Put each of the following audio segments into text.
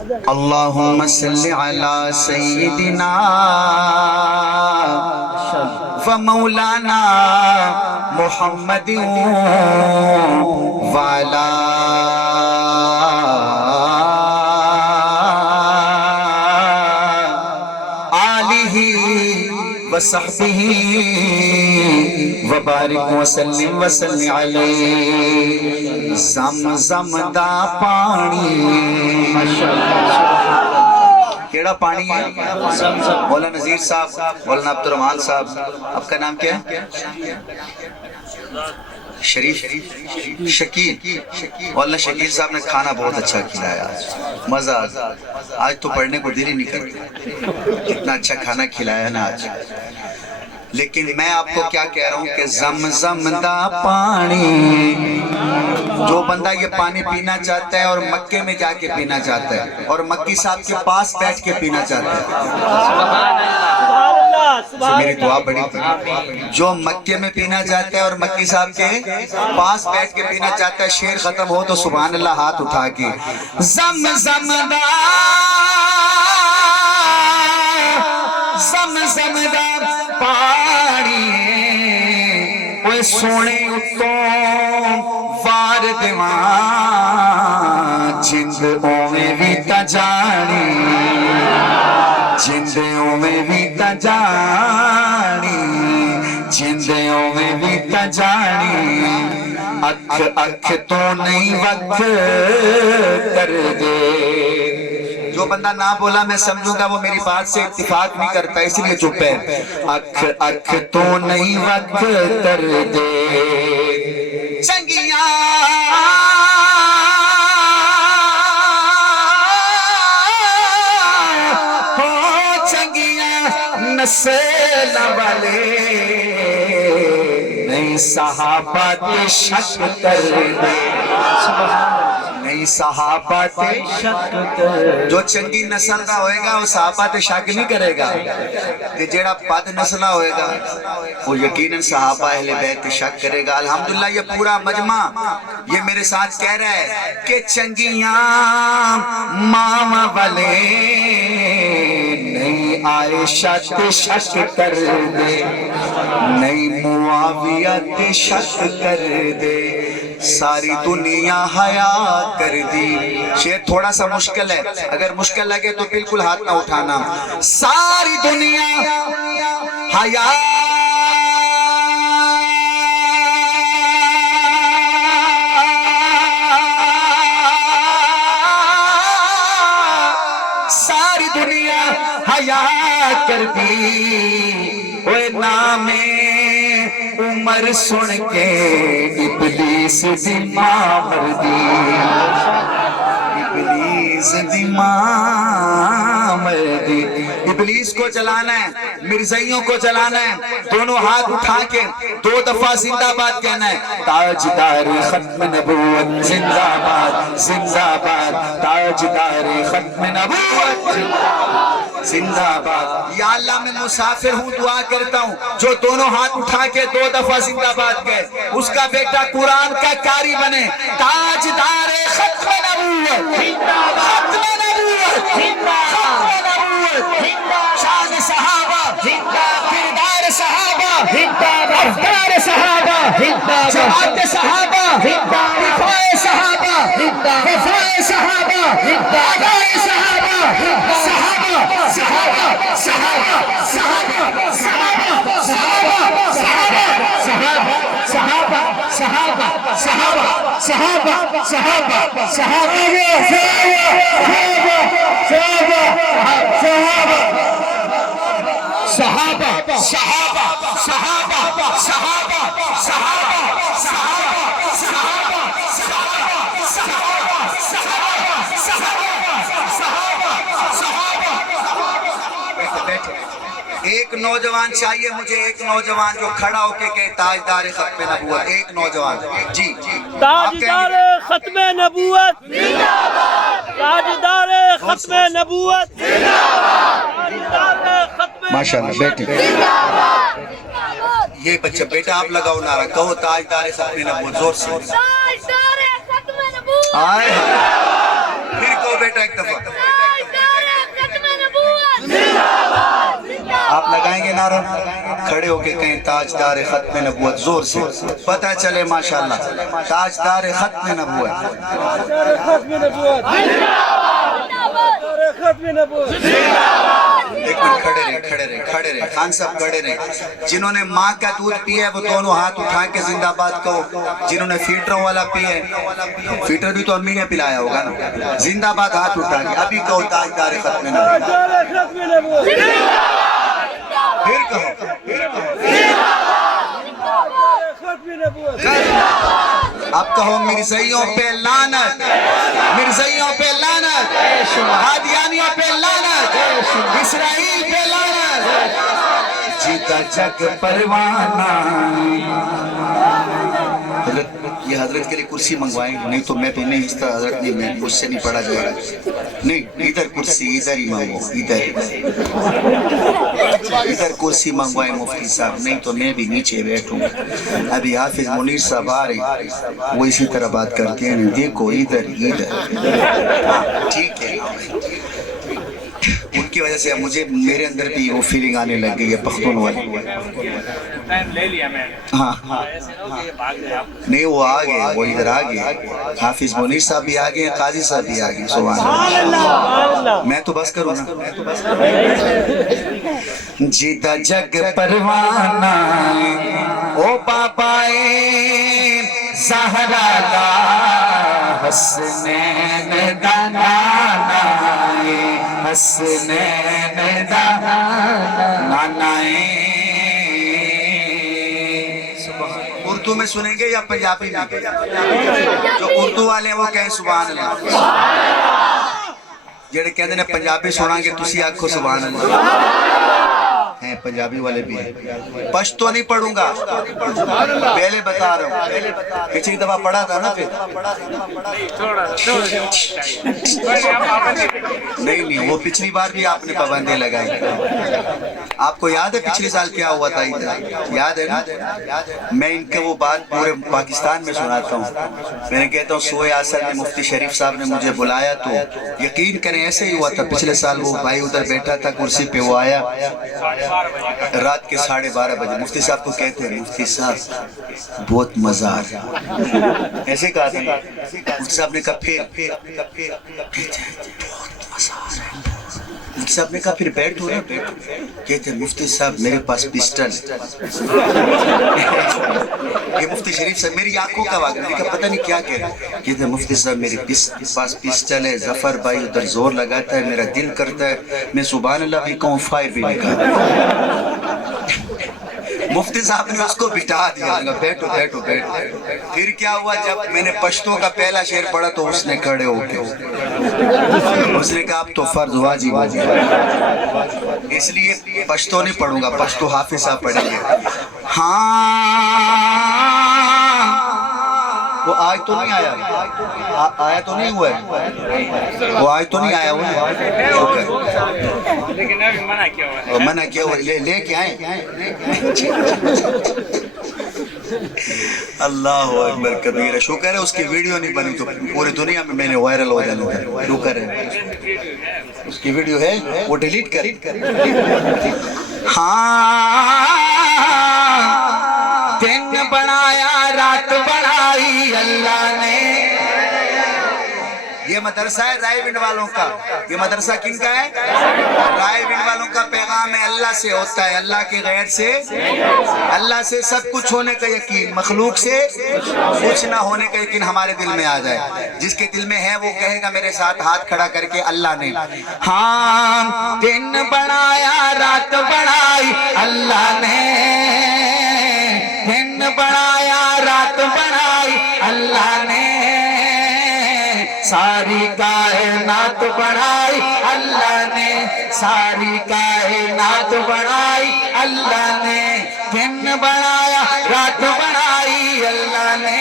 اللہم صلی علی سیدنا و مولانا محمد وعلا آلہ وصحبہ وبارک وسلم وسلم علیہ زمزم دا پانی کیڑا پانی ہے مولانا نذیر صاحب مولانا عبد الرحمان صاحب آپ کا نام کیا ہے شریف شکیل مولانا شکیل صاحب نے کھانا بہت اچھا کھلایا مزہ آج تو پڑھنے کو دل ہی نہیں کرتا اتنا اچھا کھانا کھلایا نا آج لیکن میں آپ کو کیا کہہ رہا ہوں کہ زمزم دا پانی جو بندہ یہ پانی پینا چاہتا ہے اور مکے میں جا کے پینا چاہتا ہے اور مکی صاحب کے پاس بیٹھ کے پینا چاہتا ہے میری دعا بڑی تھی جو مکے میں پینا چاہتا ہے اور مکی صاحب کے پاس بیٹھ کے پینا چاہتا ہے شیر ختم ہو تو سبحان اللہ ہاتھ اٹھا کے زمزم دا پانی اوے سونے اتوں وار دیوان جند اویں بھی تا جانی جند اویں بھی تا جانی جند اویں بھی تا جانی اکھ اکھ تو نہیں وقت کر دے جو بندہ نہ بولا میں سمجھوں گا وہ میری بات سے اتفاق نہیں کرتا اس لیے چپ ہے اکھ اکھ تو نہیں وقت کر دے چنگیاں ہو چنگیاں نسل والے نہیں صحابہ تے شک کر دے نہیں صحابہ تے شک کر جو چنگی نسل کا ہوئے گا وہ صحابہ تے شک نہیں کرے گا کہ جیڑا بد نسلہ ہوئے گا وہ یقیناً صحابہ اہل بیت تے شک کرے گا الحمدللہ یہ پورا مجمع یہ میرے ساتھ کہہ رہا ہے کہ چنگیاں ماما والے نہیں عائشہ تے شک کر دے نہیں معاویہ تے شک کر دے ساری دنیا حیا کر دی شیر تھوڑا سا مشکل ہے اگر مشکل لگے تو بالکل ہاتھ نہ اٹھانا ساری دنیا حیا ساری دنیا حیا کر دی اوے نام عمر سن کے ابلیس دی ماں مردی ابلیس دی ماں مردی ابلیس کو جلانا ہے مرزائیوں کو جلانا ہے دونوں ہاتھ اٹھا کے 2 دفعہ زندہ باد کہنا ہے تاجدار ختم نبوت زندہ باد زندہ باد تاجدار ختم نبوت زندہ باد یا اللہ میں مسافر ہوں دعا کرتا ہوں جو دونوں ہاتھ اٹھا کے 2 دفعہ زندہ باد کہے اس کا بیٹا قرآن کا قاری بنے تاجدار ختم نبوت ختم نبوت ختم نبوت شان صحابہ کردار صحابہ افکار صحابہ جماعت صحابہ دفاع صحابہ وفاء صحابہ آگاہ صحابہ صحابہ صحابہ صحابہ صحابہ صحابہ صحابہ صحابہ صحابہ صحابہ صحابہ صحابہ صحابہ صحابہ صحابہ صحابہ صحابہ ایک نوجوان چاہیے مجھے ایک نوجوان جو کھڑا ہو کے کہے تاجدار ختم نبوت ایک نوجوان جی تاجدار ختم نبوت تاجدار ختم نبوت ماشاءاللہ بیٹھے یہ بچہ بیٹا آپ لگاؤ نعرہ کہو تاجدار ختم نبوت زور سے تاجدار ختم نبوت آئے پھر کہو بیٹا ایک دفعہ گے نعرہ؟ کھڑے ہو کے کہیں تاجدار ختم نبوت زور سے پتہ چلے ماشاءاللہ تاجدار ختم نبوت ختم نبوت ختم نبوت ایک منٹ کھڑے رہے خان صاحب کھڑے رہے جنہوں نے ماں کا دودھ پیا ہے وہ دونوں ہاتھ اٹھا کے زندہ آباد کہو جنہوں نے فیٹروں والا پیا ہے فیٹر بھی تو امی نے پلایا ہوگا نا زندہ آباد ہاتھ اٹھا کے ابھی کہو تاجدار ختم نبوت ختم نبوت پھر کہو ختم نبوت اب کہو مرزائیوں پہ لعنت مرزائیوں پہ لعنت قادیانیوں پہ لعنت اسرائیل پہ لعنت جیتا جگ پروانہ حضرت یہ حضرت کے لیے کرسی منگوائیں نہیں تو میں بھی نہیں اس طرح حضرت نہیں میں اس سے نہیں پڑھا جائے گا نہیں ادھر کرسی ادھر ہی مانگو ادھر کرسی منگوائیں مفتی صاحب نہیں تو میں بھی نیچے بیٹھوں ابھی حافظ منیر صاحب آ رہے وہ اسی طرح بات کرتے ہیں دیکھو ادھر ٹھیک ہے ان کی وجہ سے مجھے میرے اندر بھی وہ فیلنگ آنے لگ گئی ہے پختون والی ہاں نہیں وہ آ گئے وہ ادھر آ گئے حافظ منیر صاحب بھی آ گئے قاضی صاحب بھی آ گئے سبحان اللہ میں تو بس کروں نا جیتا جگ پروانہ او بابائے زہرا دا حسنین دا نانائے حسنین دا نانائے اردو میں سنیں گے یا پنجابی میں جو اردو والے ہیں وہ کہیں سبحان اللہ جڑے کہتے ہیں پنجابی سنا گے تسی آنکھو سبحان اللہ ہیں پنجابی والے بھی ہیں پشتو نہیں پڑھوں گا پہلے بتا رہا ہوں پچھلی دفعہ پڑھا تھا نا پھر نہیں وہ پچھلی بار بھی آپ نے پابندی لگائی آپ کو یاد ہے پچھلے سال کیا ہوا تھا یاد ہے نا میں ان کے وہ بات پورے پاکستان میں سناتا ہوں میں نے کہتا ہوں سوئے آسر میں مفتی شریف صاحب نے مجھے بلایا تو یقین کریں ایسے ہی ہوا تھا پچھلے سال وہ بھائی ادھر بیٹھا تھا کرسی پہ وہ آیا رات کے 12:30 بجے مفتی صاحب کو کہتے ہیں مفتی صاحب بہت مزہ آ رہا ایسے کہا تھا مفتی صاحب نے کہا پھر بہت مزہ آ رہا ہے مفتی صاحب نے کہا پھر بیٹھو نا کہتے ہیں مفتی صاحب میرے پاس پسٹل یہ مفتی شریف صاحب میری آنکھوں کا واقعہ میں نے کہا پتہ نہیں کیا کہہ رہے کہتے ہیں مفتی صاحب میرے پاس پسٹل ہے ظفر بھائی ادھر زور لگاتا ہے میرا دل کرتا ہے میں سبحان اللہ بھی کہوں فائر بھی نہیں کہا مفتی صاحب نے اس کو بٹھا دیا بیٹھو پھر کیا ہوا جب میں نے پشتوں کا پہلا شعر پڑھا تو اس نے کھڑے ہو کے اس نے کہا اب تو فرض واجب ہو گیا اس لیے پشتو نہیں پڑھوں گا پشتو حافظ صاحب پڑھیں گے ہاں وہ آج تو نہیں آیا آیا تو نہیں ہوا ہے وہ آج تو نہیں آیا ہوا لیکن ابھی منع کیا ہوا لے کے آئیں اللہ اکبر کبیر شکر ہے اس کی ویڈیو نہیں بنی تو پوری دنیا میں نے وائرل ہو جانا تھا شکر ہے اس کی ویڈیو ہے وہ ڈیلیٹ کر ہاں دن بنایا رات بنائی اللہ نے یہ مدرسہ ہے رائے ونڈ والوں کا یہ مدرسہ کن کا ہے رائے ونڈ والوں کا پیغام ہے اللہ سے ہوتا ہے اللہ کے غیر سے اللہ سے سب کچھ ہونے کا یقین مخلوق سے کچھ نہ ہونے کا یقین ہمارے دل میں آ جائے جس کے دل میں ہے وہ کہے گا میرے ساتھ ہاتھ کھڑا کر کے اللہ نے ہاں دن بنایا رات بنائی اللہ نے دن بنایا رات بنائی اللہ نے ساری کائنات بنائی اللہ نے ساری کائنات بنائی اللہ نے دن بنایا رات بنائی اللہ نے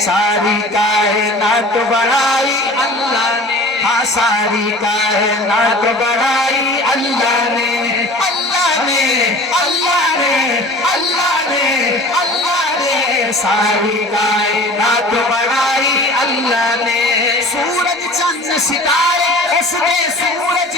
ساری کائنات بنائی اللہ نے ہاں ساری کائنات بنائی اللہ نے اللہ نے اللہ نے اللہ نے اللہ نے ساری کائنات بنائی اللہ نے سورج چند ستارے اس دے سورج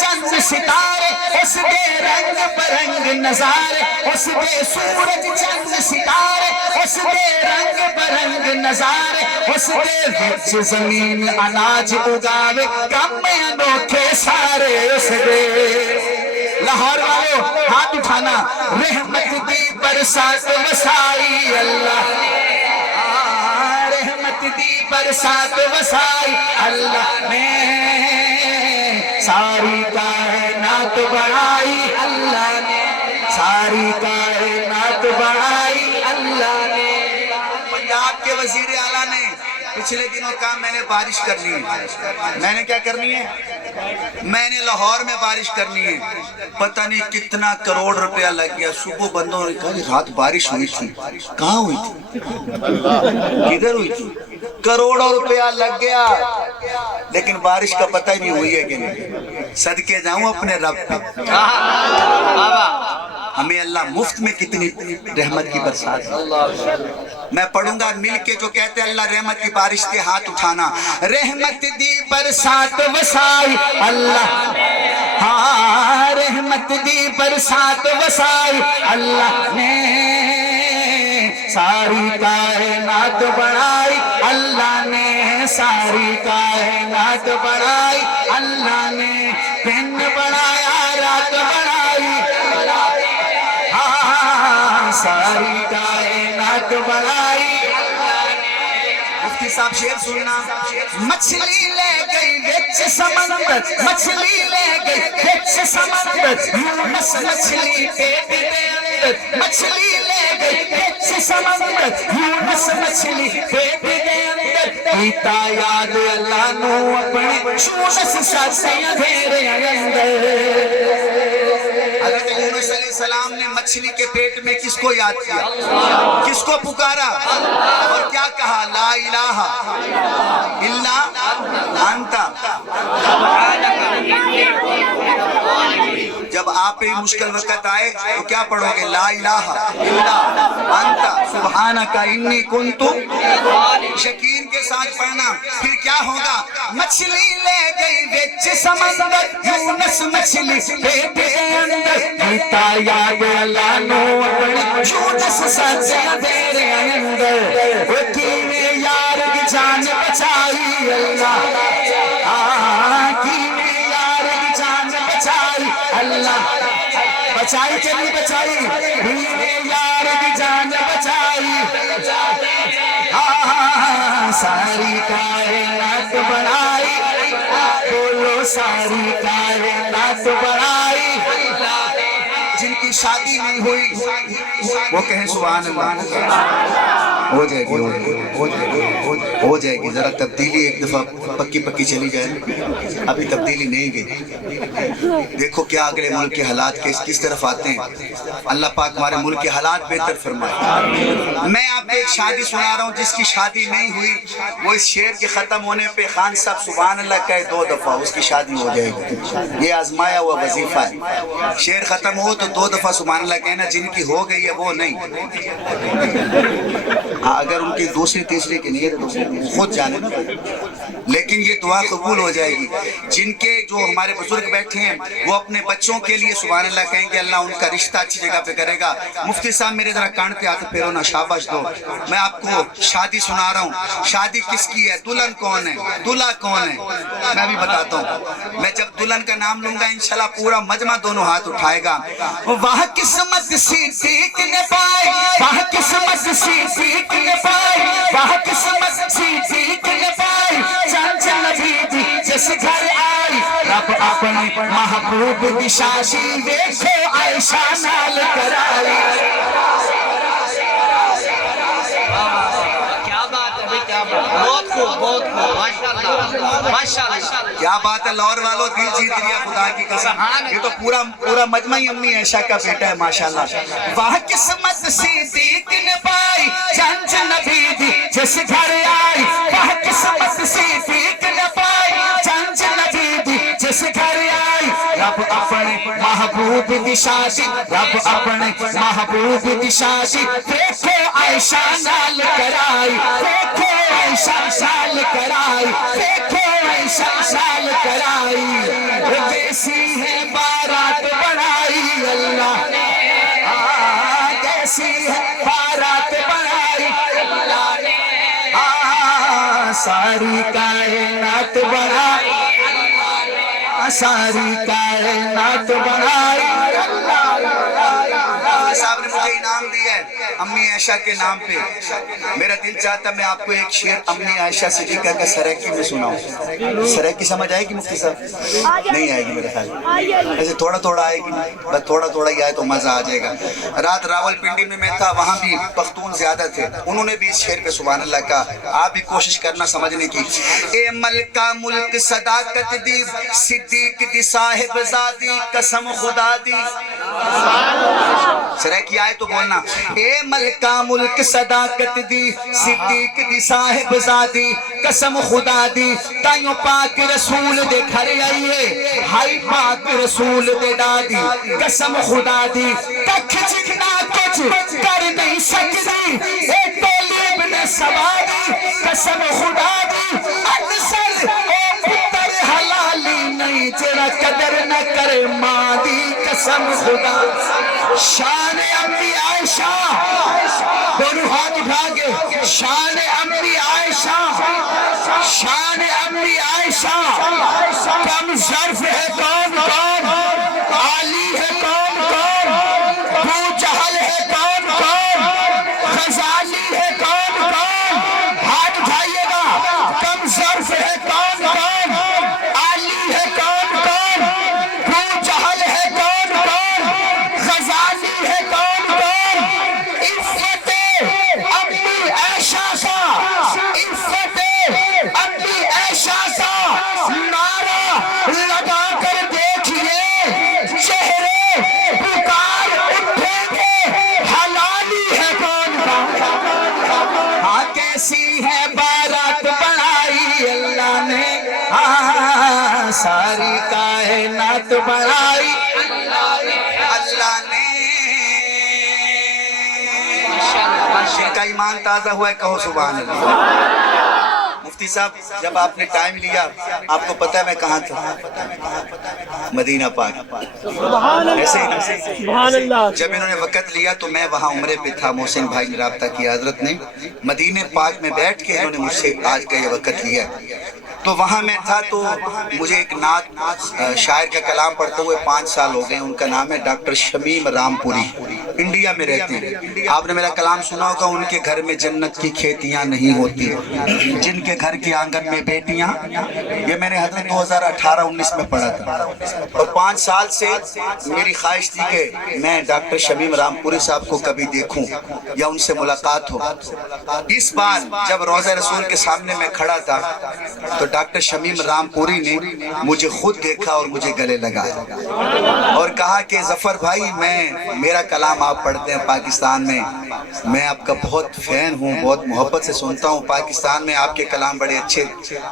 چند ستارے، اس دے رنگ برنگ نظارے، اس دے سورج چند ستارے، اس دے رنگ برنگ نظارے، اس دے وچ زمین اناج اگاوے کم انوکھے سارے، اس دے لاہور والوں ہاتھ اٹھانا، رحمت دی برسات وسائی اللہ، رحمت دی برسات وسائی اللہ نے، ساری کائنات بڑھائی اللہ نے، ساری کائنات بڑھائی اللہ نے۔ پنجاب کے وزیر اعلیٰ نے پچھلے دنوں کہا میں نے بارش کرنی ہے، میں نے کیا کرنی ہے؟ میں نے لاہور میں بارش کرنی ہے۔ پتہ نہیں کتنا کروڑ روپیہ لگ گیا۔ صبح بندوں نے کہا رات بارش ہوئی تھی، کہاں ہوئی تھی؟ کدھر ہوئی تھی؟ کروڑوں روپیہ لگ گیا، لیکن بارش کا پتہ ہی نہیں ہوئی ہے کہ نہیں۔ صدقے جاؤں اپنے رب پہ، ہمیں اللہ مفت میں کتنی رحمت کی برسات۔ میں پڑھوں گا مل کے جو کہتے ہیں اللہ رحمت کی بارش کے، ہاتھ اٹھانا، رحمت دی برسات وسائی اللہ، ہاں رحمت دی برسات وسائی اللہ نے، ساری کائنات بڑھائی اللہ نے، ساری کائنات بڑھائی اللہ نے، دن بڑھایا رات بڑھائی، ہاں ساری کائنات بڑھائی۔ مفتی صاحب شعر سننا، مچھلی لے گئی وچ سمندر، مچھلی لے گئی وچ سمندر، یونس مچھلی پیٹ دے اندر، مچھلی لے گئی وچ سمندر، یونس مچھلی پیٹ دے اندر، پیتا یاد اللہ نو اپنے یونس ساتھی اندھیرے اندر۔ حضرت یونس علیہ السلام نے مچھلی کے پیٹ میں کس کو یاد کیا؟ کس کو پکارا؟ اور کیا کہا؟ لا الہ الا انت۔ جب آپ پہ مشکل وقت آئے تو کیا پڑھو گے؟ لا الہ الا انت سبحانک انی کنت، یقین کے ساتھ پڑھنا۔ پھر کیا ہوگا؟ مچھلی لے گئی وچ سمندر، یونس مچھلی پیٹ دے اندر، پیتا یاد اللہ نو اپنے یونس ساتھی اندھیرے اندر، وہ کیویں یار کی جان بچائی اللہ، کیویں یار کی جان بچائی اللہ، بچائی کہ نہیں بچائی؟ کیویں یار کی جان بچائی، ساری کائنات بڑھائی، بولو ساری کائنات بڑھائی۔ جن کی شادی نہیں ہوئی وہ کہیں سبحان اللہ، ہو جائے گی ہو جائے گی، ذرا تبدیلی ایک دفعہ پکی چلی جائے، ابھی تبدیلی نہیں گئی۔ دیکھو کیا اگلے ملک کے حالات کس طرف آتے ہیں، اللہ پاک ہمارے ملک کے حالات بہتر فرمائے۔ میں آپ کو ایک شادی سنا رہا ہوں، جس کی شادی نہیں ہوئی وہ اس شعر کے ختم ہونے پہ خان صاحب سبحان اللہ کہے 2 دفعہ، اس کی شادی ہو جائے گی۔ یہ آزمایا ہوا وظیفہ ہے، شعر ختم ہو تو 2 دفعہ سبحان اللہ کہنا، جن کی ہو گئی ہے وہ نہیں۔ اگر ان کی دوسری تیسری کی نیت تو خود جانے نا، لیکن یہ دعا قبول ہو جائے گی۔ جن کے جو ہمارے بزرگ بیٹھے ہیں وہ اپنے بچوں کے لیے سبحان اللہ کہیں گے، اللہ ان کا رشتہ اچھی جگہ پہ کرے گا۔ مفتی صاحب میرے ذرا کان پہ ہاتھ پھیرو نا، شاباش دو۔ میں آپ کو شادی سنا رہا ہوں، شادی کس کی ہے، دلہن کون ہے، دلہا کون ہے، میں بھی بتاتا ہوں۔ میں جب دلہن کا نام لوں گا انشاءاللہ پورا مجمع دونوں ہاتھ اٹھائے گا۔ واہ قسمت صدیق نے پائی، واہ قسمت صدیق نے پائی، واہ قسمت صدیق نے پائی، چند نبی دی جس گھر آئی، رب اپنے محبوب کی شادی دیکھو عائشہ نال کرائی۔ بہت خوب ماشاءاللہ، کیا بات ہے لاہور والوں، دل جیت لیا خدا کی قسم۔ یہ تو پورا مجمع ہی امی عائشہ کا بیٹا ہے ماشاءاللہ۔ واہ قسمت صدیق نے پائی، چند نبی دی جس گھر آئی، واہ قسمت صدیق نے پائی، چند نبی دی جس گھر آئی، رب اپنے محبوب کی شادی، رب اپنے محبوب کی شادی دیکھو عائشہ نال کرائی، دیکھو عائشہ نال کرائی، دیکھو عائشہ ساری کائنات بنائی ساری کائنات بنائی صاحب نے مجھے انعام دیا ہے امی عائشہ کے نام پہ. میرا دل چاہتا میں آپ کو ایک شعر امی عائشہ صدیقہ کا سریکی میں سناؤں. سریکی سمجھ آئے گی مفتی صاحب؟ نہیں آئے گی میرے خیال ایسے تھوڑا تھوڑا آئے گی, بس تھوڑا تھوڑا ہی آئے تو مزہ آ جائے گا. رات راول پنڈی میں تھا, وہاں بھی پختون زیادہ تھے, انہوں نے بھی اس شعر پہ سبحان اللہ کہا. آپ بھی کوشش کرنا سمجھنے کی. اے ملکہ ملک صداقت دی, صدیق دی صاحب زادی, قسم خدا دی. سریکی آئے تو بولنا. اے ملکہ ملک صداقت دی, صدیق دی صاحب زادی, قسم خدا دی. تائیوں پاک رسول دے گھر آئیے, ہائی پاک رسول دے دادی, قسم خدا دی. تک جتنا کچھ کر نہیں سکتی اے طالب نے سواری, قسم خدا دی. اکثر اے پتر حلالی نہیں جرا قدر نہ کرے ماں دی, قسم خدا. شان امی عائشہ, دونوں ہاتھ اٹھا کے, شان امی عائشہ, شان امی عائشہ. کم ظرف ہے کون کون, عالی ہے کون کون, ابو جہل ہے کون کون, غزالی ہے کون کون. ہاتھ اٹھائیے گا. کم ظرف ہے کون کون, عالی ہے کون کون, ابو جہل ہے کون کون, غزالی ہے کون کون. عفت امی عائشہ سا, عفت امی عائشہ سا نعرہ لگا کر دیکھئے, چہرے پکار اٹھیں گے, حلالی ہے کون کون. ہاں کیسی ہے بارات بنائی اللہ نے, ہاں ساری کائنات بنائی اللہ نے. جن کا ایمان تازہ ہوا ہے کہو سبحان اللہ. مفتی صاحب جب آپ نے ٹائم لیا, آپ کو پتہ ہے میں کہاں تھا؟ مدینہ پاک. ایسے ہی نا, سبحان اللہ. جب انہوں نے وقت لیا تو میں وہاں عمرے پہ تھا, محسن بھائی نے رابطہ کیا, حضرت نے مدینہ پاک میں بیٹھ کے انہوں نے مجھ سے آج کا یہ وقت لیا. تو وہاں میں تھا تو مجھے ایک نعت شاعر کا کلام پڑھتے ہوئے 5 سال ہو گئے. ان کا نام ہے ڈاکٹر شمیم رامپوری, انڈیا میں رہتے ہیں. آپ نے میرا کلام سنا ہوگا. ان کے گھر میں جنت کی کھیتیاں نہیں ہوتی, جن کے گھر کے آنگن میں بیٹیاں. یہ میں نے حضرت 2018-19 میں پڑھا تھا. اور 5 سال سے میری خواہش تھی کہ میں ڈاکٹر شمیم رامپوری صاحب کو کبھی دیکھوں یا ان سے ملاقات ہو. اس بار جب روضہ رسول کے سامنے میں کھڑا تھا تو ڈاکٹر شمیم رامپوری نے مجھے خود دیکھا اور مجھے گلے لگایا اور کہا کہ ظفر بھائی, میرا کلام آپ پڑھتے ہیں پاکستان میں آپ کا بہت فین ہوں, بہت محبت سے سنتا ہوں. پاکستان میں آپ کے کلام بڑے اچھے,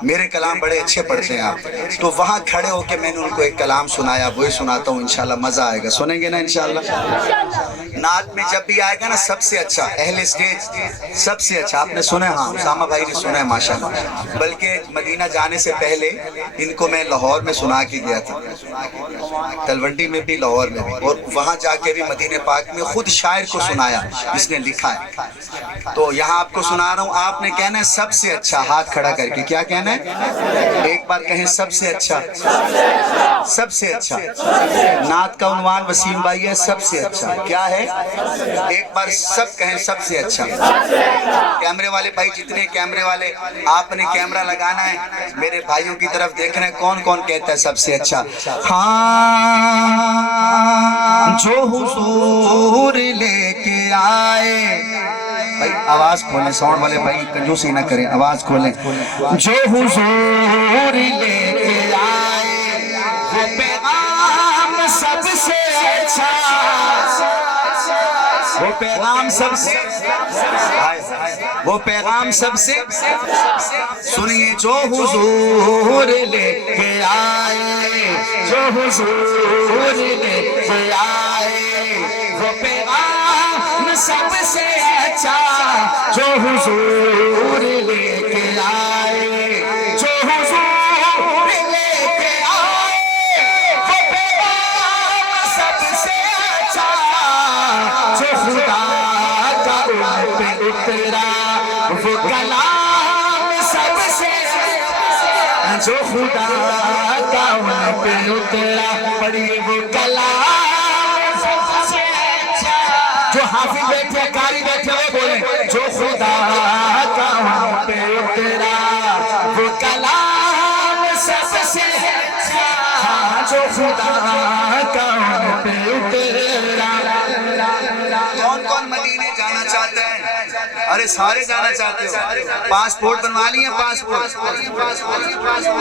میرے کلام بڑے اچھے پڑھتے ہیں آپ. تو وہاں کھڑے ہو کے میں نے ان کو ایک کلام سنایا, وہی سناتا ہوں. انشاءاللہ مزہ آئے گا, سنیں گے نا انشاءاللہ. نعت میں جب بھی آئے گا نا سب سے اچھا اہل اسٹیج سب سے اچھا آپ نے سنا ہے. ہاں اسامہ بھائی نے سنا ہے ماشاءاللہ. بلکہ مدینہ جانے سے پہلے ان کو میں لاہور میں سنا کے گیا تھا, تلونڈی میں بھی لاہور میں بھی, اور وہاں جا کے بھی مدینہ پاک میں خود شاعر کو سنایا جس نے لکھا ہے. تو یہاں آپ کو سنا رہا ہوں. آپ نے کہنا ہے سب سے اچھا, ہاتھ کھڑا کر کے. کیا کہنا ہے؟ ایک بار کہیں سب سے اچھا, سب سے اچھا. نعت کا عنوان وسیم بھائی ہے سب سے اچھا. کیا ہے؟ ایک بار سب کہیں سب سے اچھا. کیمرے والے بھائی, جتنے کیمرے والے, آپ نے کیمرہ لگانا ہے, میرے بھائیوں کی طرف دیکھنا ہے کون کون کہتا ہے سب سے اچھا. ہاں جو حضور لے کے آئے, بھائی آواز کھولیں, ساؤنڈ والے بھائی کنجوسی نہ کریں, آواز کھولیں. جو حضور لے کے آئے وہ پیغام سب سے اچھا, وہ پیغام سب سے, وہ پیغام سب سے. سنیے جو حضور لے کے آئے, جو حضور لے کے آئے وہ پیغام سب سے اچھا, جو حضور لے کے آئے, جو حضور لے کے آئے وہ پیغام سب سے اچھا, جو خدا کا ان پہ اترا وہ کلام سب سے جو خدا کا ان پہ اترا، پڑھیے وہ کلام سب سے اچھا۔ جو حافظ بیٹھے قاری بیٹھے وہ بولیں جو خدا کا ان پہ اترا وہ کلام سب سے اچھا، جو خدا کا ان پہ اترا۔ کون کون مدینے جانا چاہتا ہے؟ ارے سارے جانا چاہتے ہو؟ پاسپورٹ بنوا لیے؟ پاسپورٹ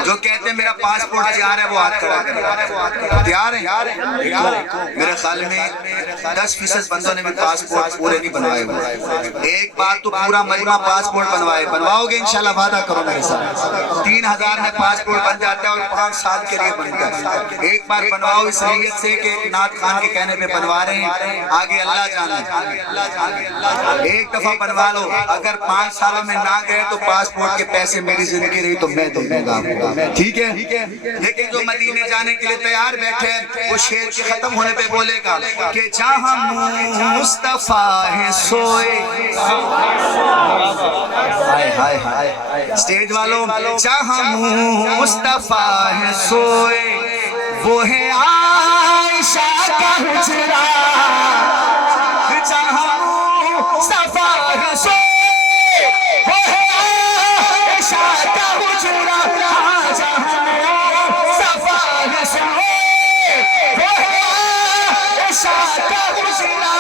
جو کہتے ہیں میرا پاسپورٹ تیار ہے وہ ہاتھ کھڑا کریں۔ تیار ہیں؟ میرے خیال میں 10% بندوں نے بھی پاسپورٹ پورے نہیں بنوائے ہوئے۔ ایک بار تو پورا مجمع پاسپورٹ بنوائے، بنواؤ گے انشاءاللہ؟ وعدہ کرو میرے ساتھ 3000 میں پاسپورٹ بن جاتا ہے اور 5 سال کے لیے بنتا ہے۔ ایک بار بنواؤ اس نیت سے کہ نعت خان کے کہنے پہ بنوا رہے ہیں، آگے اللہ جانا ہے۔ ایک دفعہ بنوا لو، اگر 5 سالوں میں نہ گئے تو پاسپورٹ کے پیسے میری زندگی رہی تو میں دے دوں گا، ٹھیک ہے؟ لیکن جو مدینے جانے کے لیے تیار بیٹھے وہ شعر کے ختم ہونے پہ بولے گا کہ جہاں مصطفیٰ ہے سوئے، ہائے ہائے اسٹیج والوں، جہاں مصطفیٰ ہے سوئے وہ ہے عائشہ کا حجرہ، جہاں مصطفیٰ ہے سوئے وہ ہے عائشہ کا حجرہ، جہاں مصطفیٰ ہے سوئے وہ ہے عائشہ کا حجرہ۔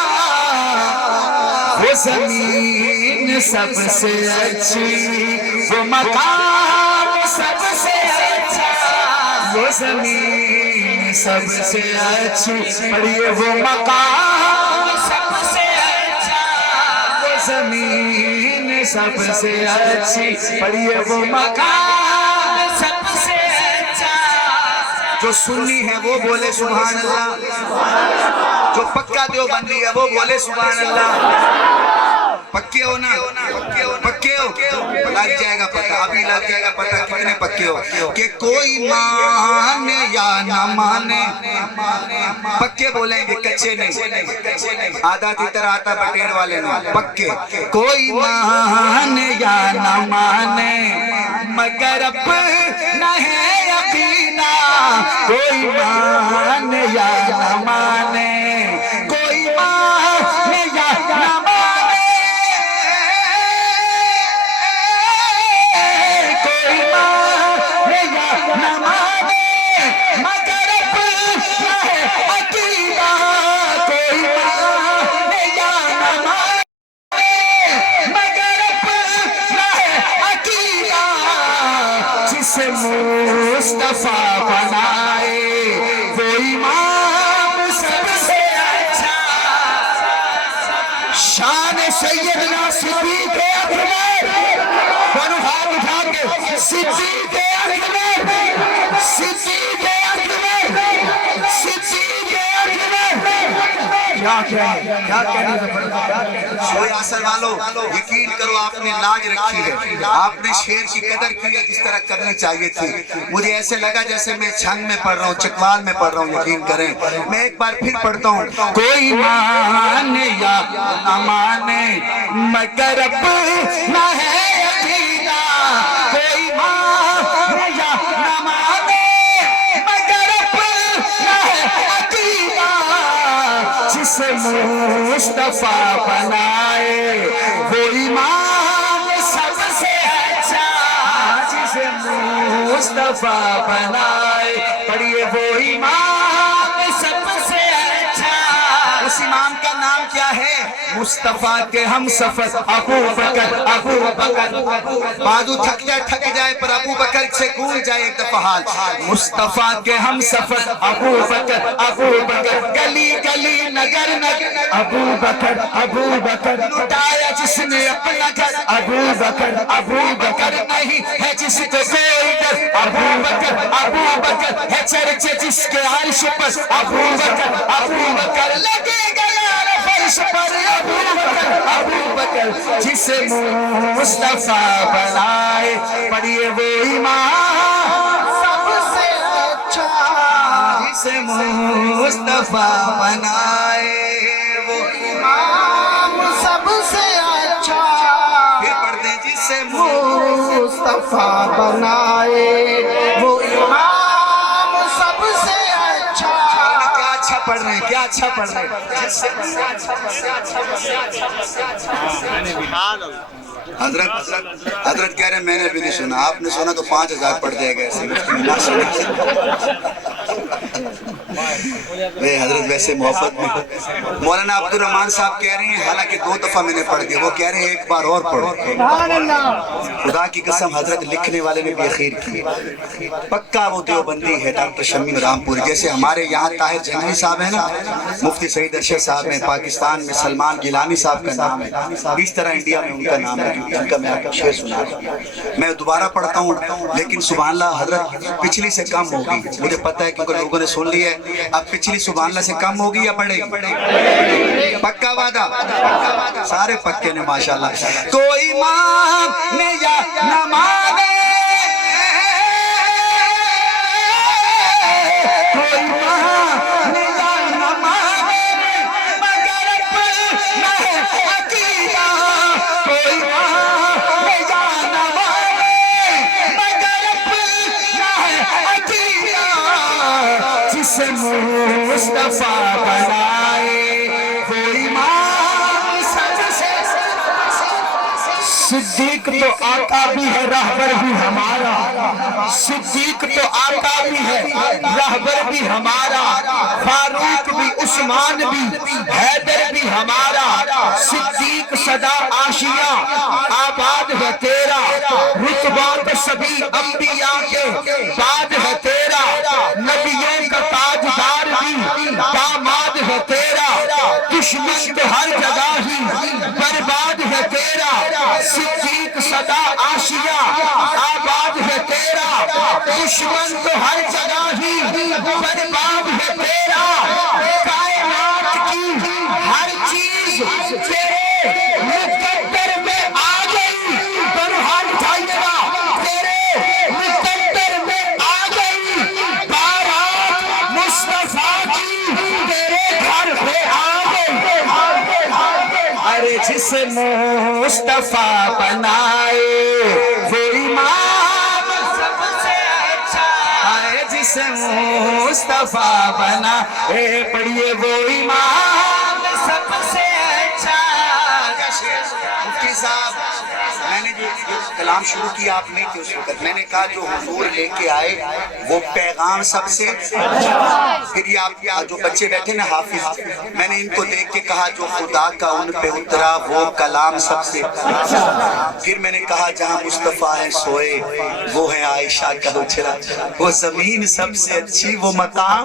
وہ زمین سب سے اچھی، وہ مقام سب سے اچھا، وہ زمین سب سے اچھی، پڑھیے وہ مقام سب سے اچھا، وہ زمین سب سے اچھی، پڑھیے وہ مقام سب سے اچھا۔ جو سنی ہے وہ بولے سبحان اللہ، جو پکا دیوبندی ہے وہ بولے سبحان اللہ۔ پکے ہو نا؟ پکے ہو؟ لگ جائے گا پتہ، ابھی لگ جائے گا پتہ کتنے پکے ہو، کہ کوئی مانے یا نہ مانے، پکے بولیں گے کچے نہیں، آدھا تیتر آتا بٹیر والے نہیں، پکے۔ کوئی مانے یا نہ مانے مگر اپنا ہے یقینہ، کوئی مانے یا نہ مانے، کوئی مانے یا نہ مانے، مصطفیٰ بنائے وہ امام سب سے اچھا۔ شان سیدنا صدیق اکبر، دونوں ہاتھ اٹھا کے صدیق اکبر، صدیق اکبر، صدیق اکبر، کیا کہنے شوئے آسر والوں، یقین کرو آپ نے لاج رکھی ہے، آپ نے شیر کی قدر کی ہے جس طرح کرنی چاہیے تھی۔ مجھے ایسے لگا جیسے میں چھنگ میں پڑھ رہا ہوں، چکوال میں پڑھ رہا ہوں، یقین کریں۔ میں ایک بار پھر پڑھتا ہوں، کوئی مانے یا نہ مانے مگر اپنا ہے یقینہ، کوئی مانے یا نہ مانے مگر اپنا ہے یقینہ، جسے مصطفیٰ بنائے وہ امام سب سے اچھا، جسے مصطفیٰ بنائے، پڑھیے وہ امام سب سے اچھا۔ اس امام کا نام کیا ہے؟ مصطفیٰ کے ہم سفر ابو بکر، ابو بکر، بازو تھک جائے پر ابو بکر سے گونج جائے ایک دفعہ حال، مصطفیٰ کے ہم سفر ابو بکر، ابو بکر، گلی گلی نگر نگر، ابو بکر، ابو بکر، لٹایا جس نے اپنا گھر، ابو بکر، ابو بکر، نہیں ہے جس کو کوئی ڈر، ابو بکر، ابو بکر، ہے چرچے جس کے عرش پر، ابو بکر، ابو بکر، لگے گیا فرش پر، ابو بکر، ابو بکر، جسے مصطفیٰ بنائے، پڑھیے وہ امام سب سے اچھا، جسے مصطفیٰ بنائے وہ امام سب سے اچھا، پھر پڑھ دیں جسے مصطفیٰ بنائے پڑھ رہے ہیں، کیا اچھا پڑھ رہے ہیں. حضرت کہہ رہے ہیں میں نے بھی نہیں سنا، آپ نے سنا تو 5000 پڑھ جائے گا ایسے. حضرت ویسے محبت میں. مولانا عبد الرحمان صاحب کہہ رہے ہیں حالانکہ 2 دفعہ میں نے پڑھ دیا، وہ کہہ رہے ہیں ایک بار اور پڑھو. خدا کی قسم حضرت لکھنے والے نے بھی اخیر کی. پکا وہ دیوبندی ہے ڈاکٹر شمیم رامپوری. جیسے ہمارے یہاں طاہر جنگی صاحب ہیں نا، مفتی سعید ارشد صاحب ہیں، پاکستان میں سلمان گیلانی صاحب کا نام ہے، اس طرح انڈیا میں ان کا نام ہے جن کا میں آپ کو شعر سنا رہا ہوں. میں دوبارہ پڑھتا ہوں لیکن سبحان اللہ حضرت پچھلی سے کم ہوگی، مجھے پتہ ہے کیونکہ لوگوں نے سن لی ہے. اب پچھلی سبحان اللہ سے کم ہوگی یا بڑھے گی؟ پکا وعدہ؟ سارے پکے نے ماشاءاللہ. تو امام نے یا نماز مصطفیٰ بنائے وہ امام سب سے. صدیق تو آقا بھی ہے رہبر بھی ہمارا، صدیق تو آقا بھی ہے رہبر بھی ہمارا، فاروق بھی عثمان بھی حیدر بھی ہمارا. صدیق صدا عاشیہ آباد ہے تیرا، رتبہ تو سبھی انبیاء کے بعد ہے تیرا، نبیوں کا تاجدار بھی داماد ہے تیرا، دشمن تو ہر جگہ ہی برباد ہے تیرا. صدیق صدا عاشیہ آباد ہے تیرا، دشمن تو ہر جگہ ہی برباد ہے تیرا. کائنات کی ہر چیز تیرے مقدر میں آ گئی، برہان اٹھائیے گا، تیرے مقدر میں آ گئی. بارات مصطفیٰ کی تیرے گھر پہ آ گئی. ارے جسے مصطفیٰ بنائے وہ امام سب سے اچھا، ارے جسے مصطفیٰ بنائے پڑھیے وہ امام سب سے اچھا. مفتی صاحب میں نے جو کلام شروع کیا آپ نہیں تھے اس وقت، میں نے کہا جو حضور لے کے آئے وہ پیغام سب سے. پھر یہ آپ جو بچے بیٹھے نا حافظ، میں نے ان کو دیکھ کے کہا جو خدا کا ان پہ اترا وہ کلام سب سے. پھر میں نے کہا جہاں مصطفیٰ ہے سوئے وہ ہے عائشہ کا حجرہ، وہ زمین سب سے اچھی وہ مقام.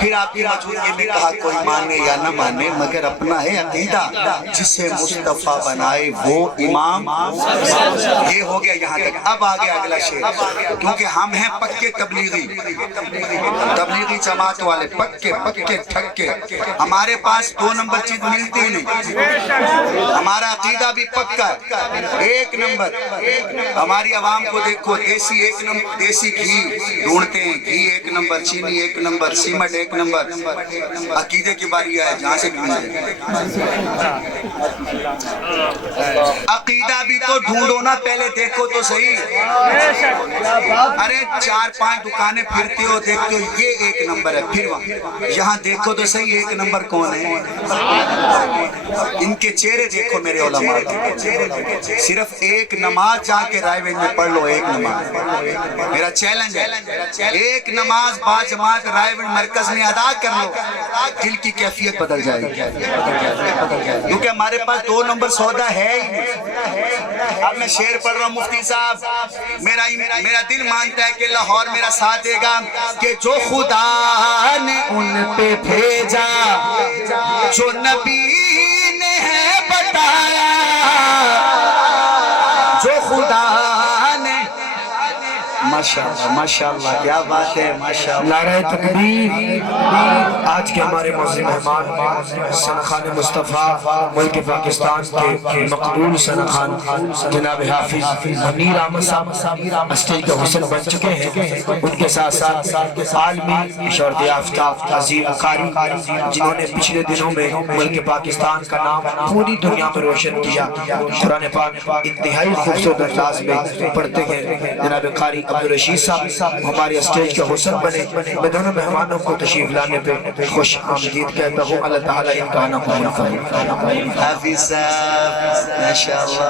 پھر آپ کی موجودگی میں کہا کوئی مانے یا نہ مانے مگر اپنا ہے عقیدہ، جسے مصطفیٰ بنائے وہ امام. یہ ہو گیا یہاں تک. اب آگے اگلا شعر، کیونکہ ہم ہیں پکے تبلیغی جماعت والے، پکے ٹھکے. ہمارے پاس 2 نمبر چیز ملتی ہی نہیں. ہمارا عقیدہ بھی پکا ہے 1 نمبر. ہماری عوام کو دیکھو، دیسی 1 نمبر، دیسی گھی ڈھونڈتے ہیں، گھی 1 نمبر، چینی 1 نمبر، سیمنٹ 1 نمبر. عقیدے کی باری ہے جہاں سے بھی مل جائے. عقیدہ بھی تو ڈھونڈو نا، پہلے دیکھو تو صحیح. ارے 4-5 دکانیں پھرتے ہو دیکھتے ہو یہ 1 نمبر ہے، پھر وہاں یہاں دیکھو تو صحیح 1 نمبر کون ہے. ان کے چہرے دیکھو میرے علماء کے. صرف 1 نماز جا کے رائے میں پڑھ لو، 1 نماز میرا چیلنج ہے. 1 نماز با جماعت رائے مرکز میں ادا کر لو، دل کی کیفیت بدل جائے گی. کیونکہ ہمارے پاس 2 نمبر سودا ہے ہی نہیں. اب میں شعر پڑھ رہا ہوں مفتی صاحب، میرا دل مانتا ہے کہ لاہور میرا ساتھ دے گا کہ جو خدا نے ان پہ بھیجا، جو نبی نے ہے بتایا، جو خدا نے. ماشاءاللہ کیا بات ہے، ماشاءاللہ. نعرہ تکبیر. آج کے ہمارے معزز مہمان سنخان مصطفیٰ ملک پاکستان کے مقبول سنخان جناب حافظ منیر احمد صاحب اسٹیج کا حسن بن چکے ہیں. ان کے ساتھ ساتھ عالمی شہرت یافتہ عظیم قاری جنہوں نے پچھلے دنوں میں ملک پاکستان کا نام پوری دنیا میں روشن کیا. قرآن پاک انتہائی خوبصورت انداز میں پڑھتے ہیں جناب قاری عبدالرشید صاحب ہمارے اسٹیج کے حسن بنے. میں دونوں مہمانوں کو تشریف لانے پہ خوش آمدید کہتا ہوں. اللہ تعالیٰ ان کا آنا قبول فرمائے. حافظ صاحب ماشاءاللہ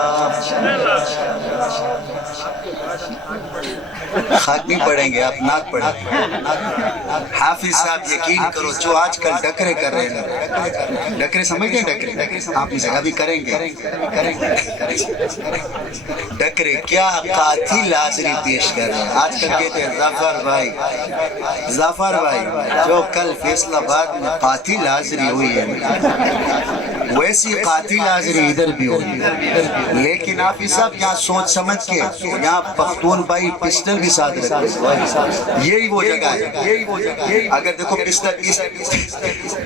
خاک نہیں پڑھیں گے آپ، نعت پڑھیں. حافظ صاحب یقین کرو جو آج کل ڈکرے کر رہے ہیں، ڈکرے سمجھتے ہیں؟ ڈکرے آپ اس جگہ بھی کریں گے. ڈکرے کیا قاتل حاضری پیش کر رہے ہیں. آج کل کہتے ہیں ظفر بھائی جو کل فیصل آباد میں قاتل حاضری ہوئی ہے ویسی قاتل حاضری ادھر بھی ہوئی. لیکن حافظ صاحب یہاں سوچ سمجھ کے یہاں پختون بھائی پسٹل بھی ساتھ رکھتے. یہی وہ جگہ ہے. اگر دیکھو پسٹل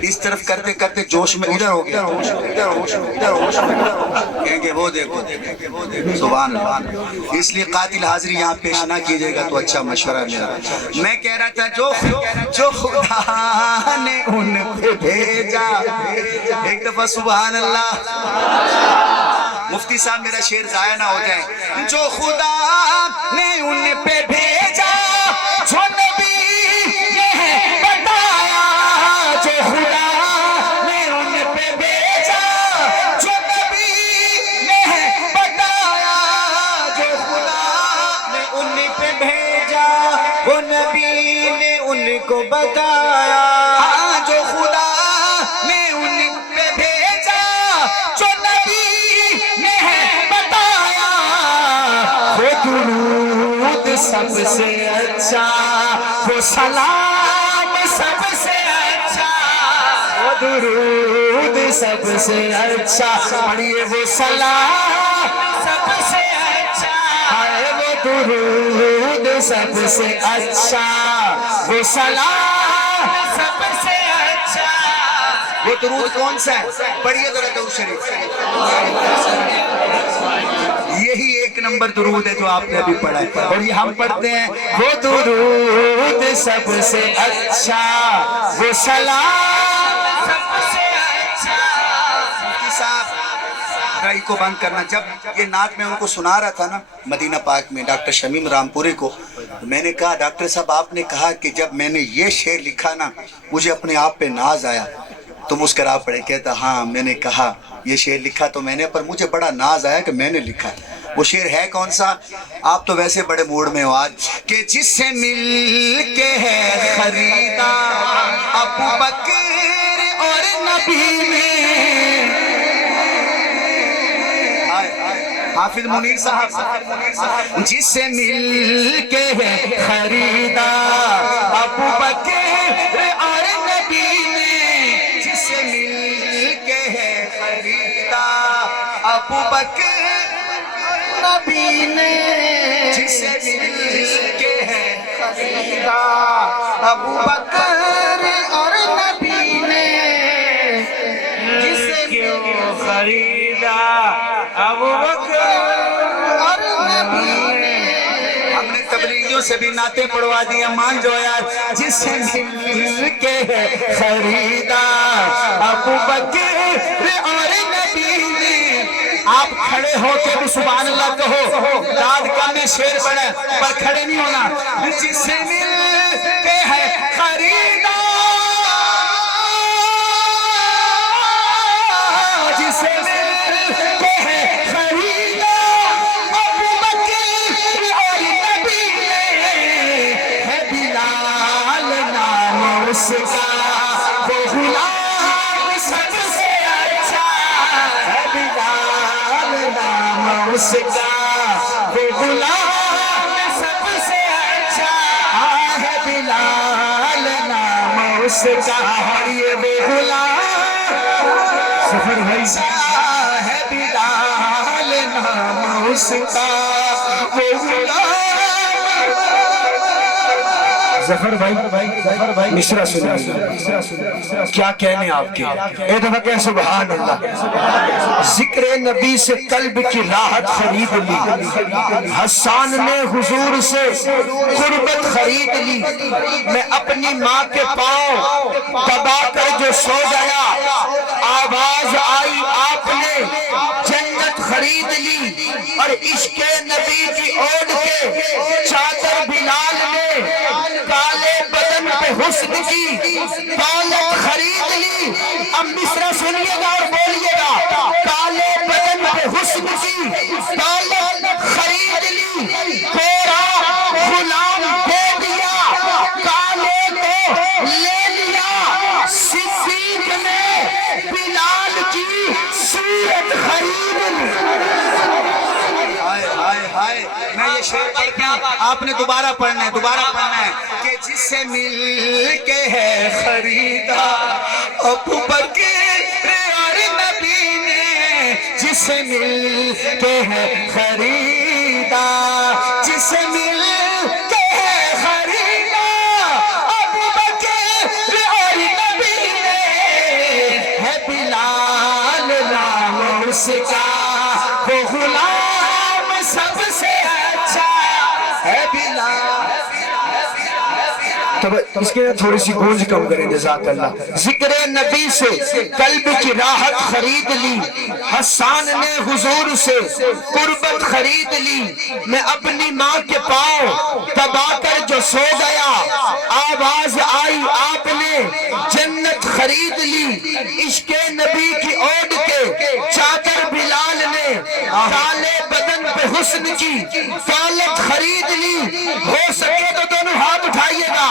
اس طرف کرتے کرتے جوش میں ادھر ہو گیا، کہیں وہ دیکھو سبحان اللہ. اس لیے قاتل حاضری یہاں پیش نہ کیجیے گا تو اچھا مشورہ میرا. میں کہہ رہا تھا جو خدا نے ان پہ بھیجا. ایک دفعہ سبحان اللہ مفتی صاحب میرا شعر ضائع نہ ہو جائے. جو خدا نے ان پہ بھیجا جو نبی نے بتایا، جو خدا نے ان پہ بھیجا جو نبی نے بتایا، جو خدا نے ان پہ بھیجا وہ نبی نے ان کو بتایا. ہاں جو خدا نے ان پہ بھیجا جو نبی نے بتایا، وہ درود سب سے اچھا، وہ سلام سب سے اچھا، وہ درود سب سے اچھا. پڑھیے وہ سلام سب سے اچھا ہے، وہ درود سب سے اچھا، وہ سلام سب سے اچھا. وہ درود کون سا ہے؟ پڑھیے ذرا درود شریف. یہی ایک نمبر درود ہے جو آپ نے ابھی پڑھا ہے اور یہ ہم پڑھتے ہیں. وہ درود سب سے اچھا، وہ سلام سب سے اچھا. مفتی صاحب رائی کو بند کرنا. جب یہ نعت میں ان کو سنا رہا تھا نا مدینہ پاک میں ڈاکٹر شمیم رامپوری کو، میں نے کہا ڈاکٹر صاحب آپ نے کہا کہ جب میں نے یہ شعر لکھا نا مجھے اپنے آپ پہ ناز آیا. تو مسکرا پڑے. کہتا ہاں میں نے کہا یہ شعر لکھا تو میں نے، پر مجھے بڑا ناز آیا کہ میں نے لکھا. وہ شعر ہے کون سا؟ آپ تو ویسے بڑے موڈ میں ہو آج. کہ جس سے مل کے ہے خریدا ابو بکر اور نبی نے. حافظ منیر صاحب. جس سے مل کے ہے خریدا ابو بکر اور نبی نے، جس سے مل کے ہے خریدا ابو بکر نبی نے، جس سے مل کے ہے خریدا ابو بکر اور نبی نے، جس سے خریدا ابو بکر اور نبی نے. ہم نے تبلیغیوں سے بھی نعتیں پڑھوا دی. مان جو یار. جس سے مل کے ہے خریدا ابو بکر اور نبی نے. آپ کھڑے ہو کے بھی سبحان اللہ کہو. داد کا میں شعر پڑھے پر کھڑے نہیں ہونا. جس سے مل کے ہے خریدا، جس سے مل کے ہے خریدا ابو بکر اور نبی نے. ہے بلال نام اس کا وہ غلام سب سے اچھا، ہے بلال نام اس کا وہ غلام سب سے اچھا، ہے بلال نام اس کا. یہ وہ غلام ظفر بھائی ہے بلال نام اس کا وہ غلام. ظفر بھائی مصرع سنیے کیا کہنے آپ کے. ایک دفعہ کہ سبحان اللہ. ذکر نبی سے قلب کی راحت خرید لی، حسان نے حضور سے قربت خرید لی. میں اپنی ماں کے پاؤں دبا کر جو سو گیا، آواز آئی آپ نے جنت خرید لی. اور عشق نبی کی اوڑھ کے چادر بھی حسن کی دولت خرید لی. اب مصرع سنیے گا اور بولیے گا. کالے بدن پہ حسن کی دولت خرید لی, تیرا غلام دے دیا, کالے کو لے لیا. صدیق نے بلال کی صورت خرید لی. ہائے ہائے ہائے, میں یہ شعر پڑھ کے آپ نے دوبارہ پڑھنا ہے کہ جس سے مل کے ہے خریدا ابو بکر اور نبی نے, جس سے مل کے ہے خریدا, جس سے مل کے ہے خریدا ابو بکر اور نبی نے, ہے بلال نام اس کا وہ غلام سب سے اچھا ہے بلال. تو اس کے تھوڑی سی گونج کم کریں جزاک اللہ. ذکر نبی سے قلب کی راحت خرید لی, حسان نے حضور سے قربت خرید لی. میں اپنی ماں کے پاؤں دبا کر جو سو گیا, آواز آئی آپ نے جنت خرید لی. عشق نبی کی اوڈ کے چادر بلال نے کالے بدن پہ حسن کی دولت خرید لی. ہو سکے تو دونوں ہاتھ اٹھائیے گا.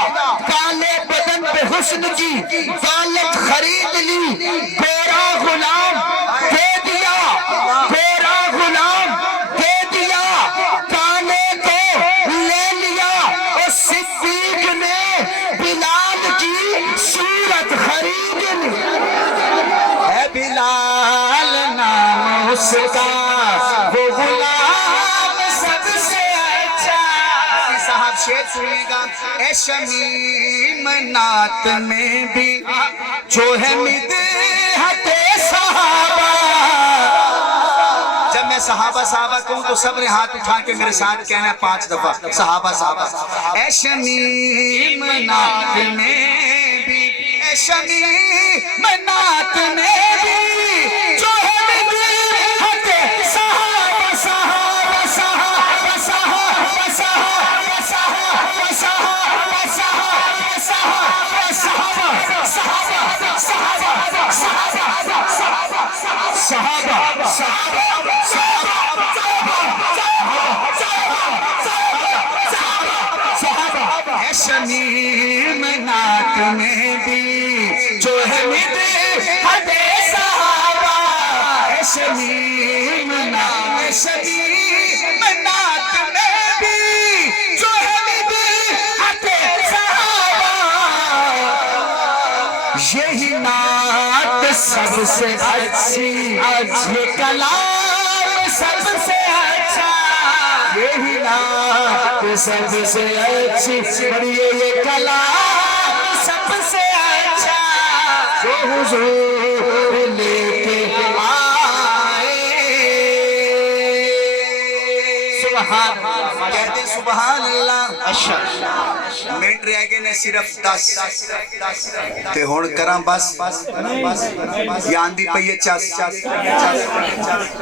کالے بدن پہ حسن کی دولت خرید لی. تیرا غلام دے دیا, تیرا غلام دے دیا, کالے کو لے لیا. اور صدیق نے بلال کی صورت خرید لی. ہے بلال نام اس کا وہ غلام سب سے اچھا. صاحب شعر سنیے گا. اے شمیم نعت میں بھی جو ہے مدحت صحابہ. جب میں صحابہ کہوں تو سب نے ہاتھ اٹھا کے میرے ساتھ کہنا ہے 5 دفعہ صحابہ. اے شمیم نعت میں بھی, اے شمیم نعت میں بھی جو ہے مدحت صحابہ. صحابہ صحابہ صحابہ صحابہ صحابہ صحابہ صحابہ صحابہ صحابہ صحابہ صحابہ. اے شمیم نعت میں بھی جو ہے مدحت صحابہ. اے شمیم نعت میں بھی جو ہے مدحت صحابہ. یہی نعت سب سے اچھی, یہ کلام سب سے اچھا. یہی نعت سب سے اچھی, یہ کلام سب سے اچھا. جو حضور لے کے آئے, سبحان کہتے سبحان اللہ. منٹ رہ گئے نے صرف 10 تے ہون کراں بس. یا آندھی پئی چس,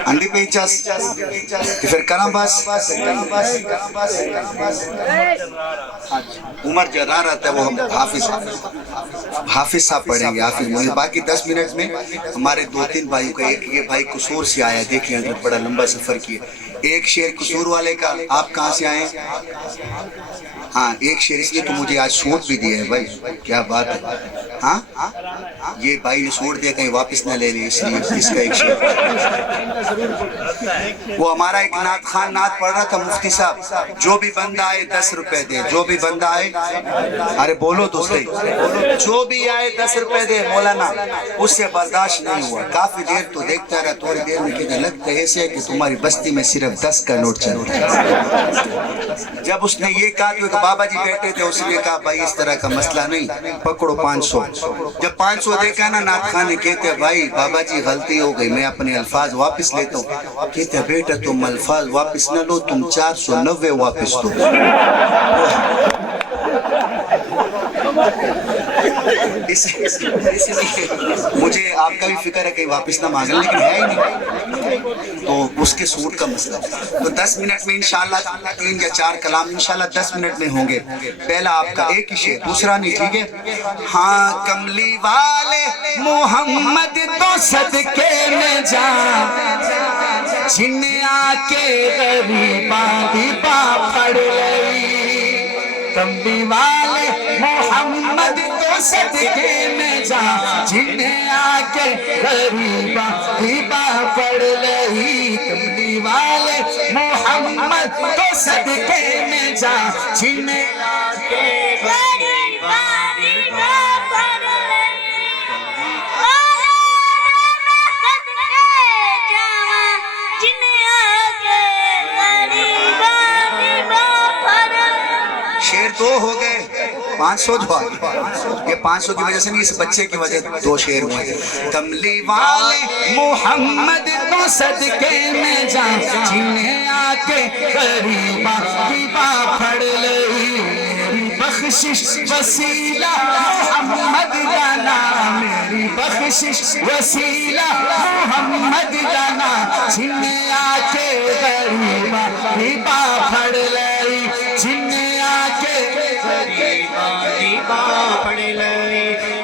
آندھی پئی چس تے پھر کراں بس. عمر جرا رہتا ہے وہ حافظ صاحب پڑھیں گے. حافظ مجھے باقی 10 منٹ میں ہمارے 2-3 بھائیوں کا, ایک یہ بھائی قصور سے آیا, دیکھیں حضرت بڑا لمبا سفر کیا. ایک شعر قصور والے کا, آپ کہاں سے آئے؟ ہاں ایک شعر اس لیے تو مجھے آج سوٹ بھی دیا ہے بھائی, کیا بات ہے. ہاں یہ بھائی نے سوٹ دیا کہیں واپس نہ لے لیں, اس لیے اس کا ایک شعر. وہ ہمارا ایک نعت خان نعت پڑھ رہا تھا, مفتی صاحب جو بھی بندہ آئے 10 روپے دے, جو بھی بندہ آئے, ارے بولو تو صحیح, جو بھی آئے 10 روپے دے. مولانا اس سے برداشت نہیں ہوا, کافی دیر تو دیکھتا رہا, تھوڑی دیر میں کہنے لگتا ہے ایسے ہے کہ تمہاری بستی میں صرف 10 کا نوٹ چل رہا ہے. جب اس نے یہ کہا تو بابا جی بیٹھے تھے, اس نے کہا بھائی اس طرح کا مسئلہ نہیں, پکڑو 500. جب 500 دیکھا نا نعت خان نے, کہتے بھائی بابا جی غلطی ہو گئی, میں اپنے الفاظ واپس لیتا ہوں. کہتے بیٹا تم الفاظ واپس نہ لو, تم 490 واپس دو. اس لیے مجھے آپ کا بھی فکر ہے کہ واپس نہ مانگیں، لیکن ہے ہی نہیں، تو اس کے سوٹ کا مسئلہ۔ تو 10 منٹ میں انشاءاللہ 3 یا 4 کلام انشاءاللہ 10 منٹ میں ہوں گے۔ پہلا آپ کا ایک ہی شعر، دوسرا نہیں، ٹھیک ہے؟ ہاں کملی والے محمد تو صدقے میں جان، جن آ کے غریباں دی پا پھڑ لئی، کملی والے محمد تو صدقے میں جان، جن آ کے غریباں دی پا پھڑ لئی، کملی والے محمد تو صدقے میں جان، جن آ کے شعر 2 ہو گئے، 500 جو آئے، یہ 500 کی وجہ سے نہیں، اس بچے کی وجہ 2 شعر ہوئے۔ کملی والے محمد تو صدقے میں جان، جنہیں آ کے غریباں کی باں پھڑ لئی، میری بخشش وسیلہ محمد کا نام، میری بخشش وسیلہ محمد کا نام، جنہیں آ کے غریباں کی باں پھڑ لئی، جنہیں آ کے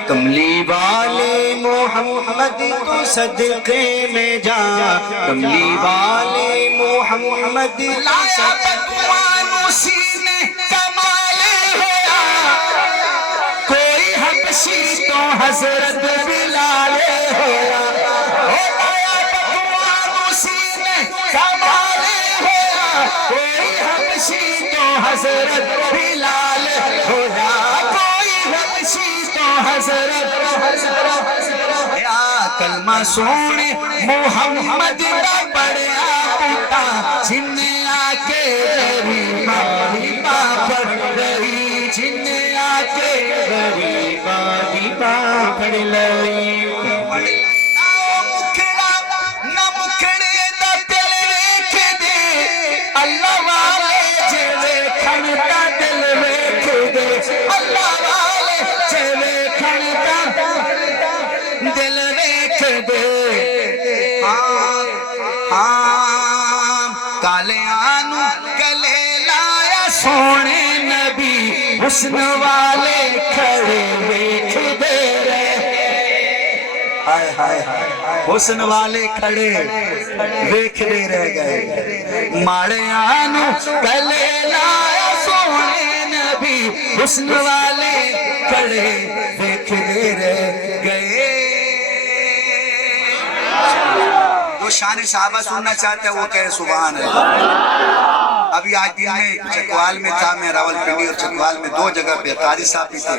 کملی والے محمد تو صدقے میں جا، کملی والے محمد لایا پکوان اسی نے کمال ہوا، کوئی حبشی تو حضرت بلال ہوا، لایا پکوان اسی نے کمال ہوا، کوئی حبشی تو حضرت بلال ہوا، کوئی حبشی تو حضرت یا کلمہ سونے محمد کا پڑیا پتا، جن آ کے غریباں کی باں پھڑ رہی، جن آ کے غریباں کی باں پھڑ لئی۔ نہ مکھڑے دا دل ویکھ دے، اللہ والے جے ویکھن دا دل ویکھ دے، اللہ والے جے ویکھن دا دل ویکھ دے۔ کالیانو گلے لایا سونے نبی، حسن والے کھڑے ویکھ دے رہے، ہائے ہائے حسن والے کھڑے ویکھ دے رہ گئے، ماڑیانو گلے لایا سونے نبی، حسن والے کھڑے ویکھ دے رہ گئے۔ جو شان صحابہ سننا چاہتا ہے وہ کہے سبحان اللہ۔ ابھی آج دن میں چکوال میں تھا، میں راول پنڈی اور چکوال میں 2 جگہ پہ قاری صاحب بھی تھے،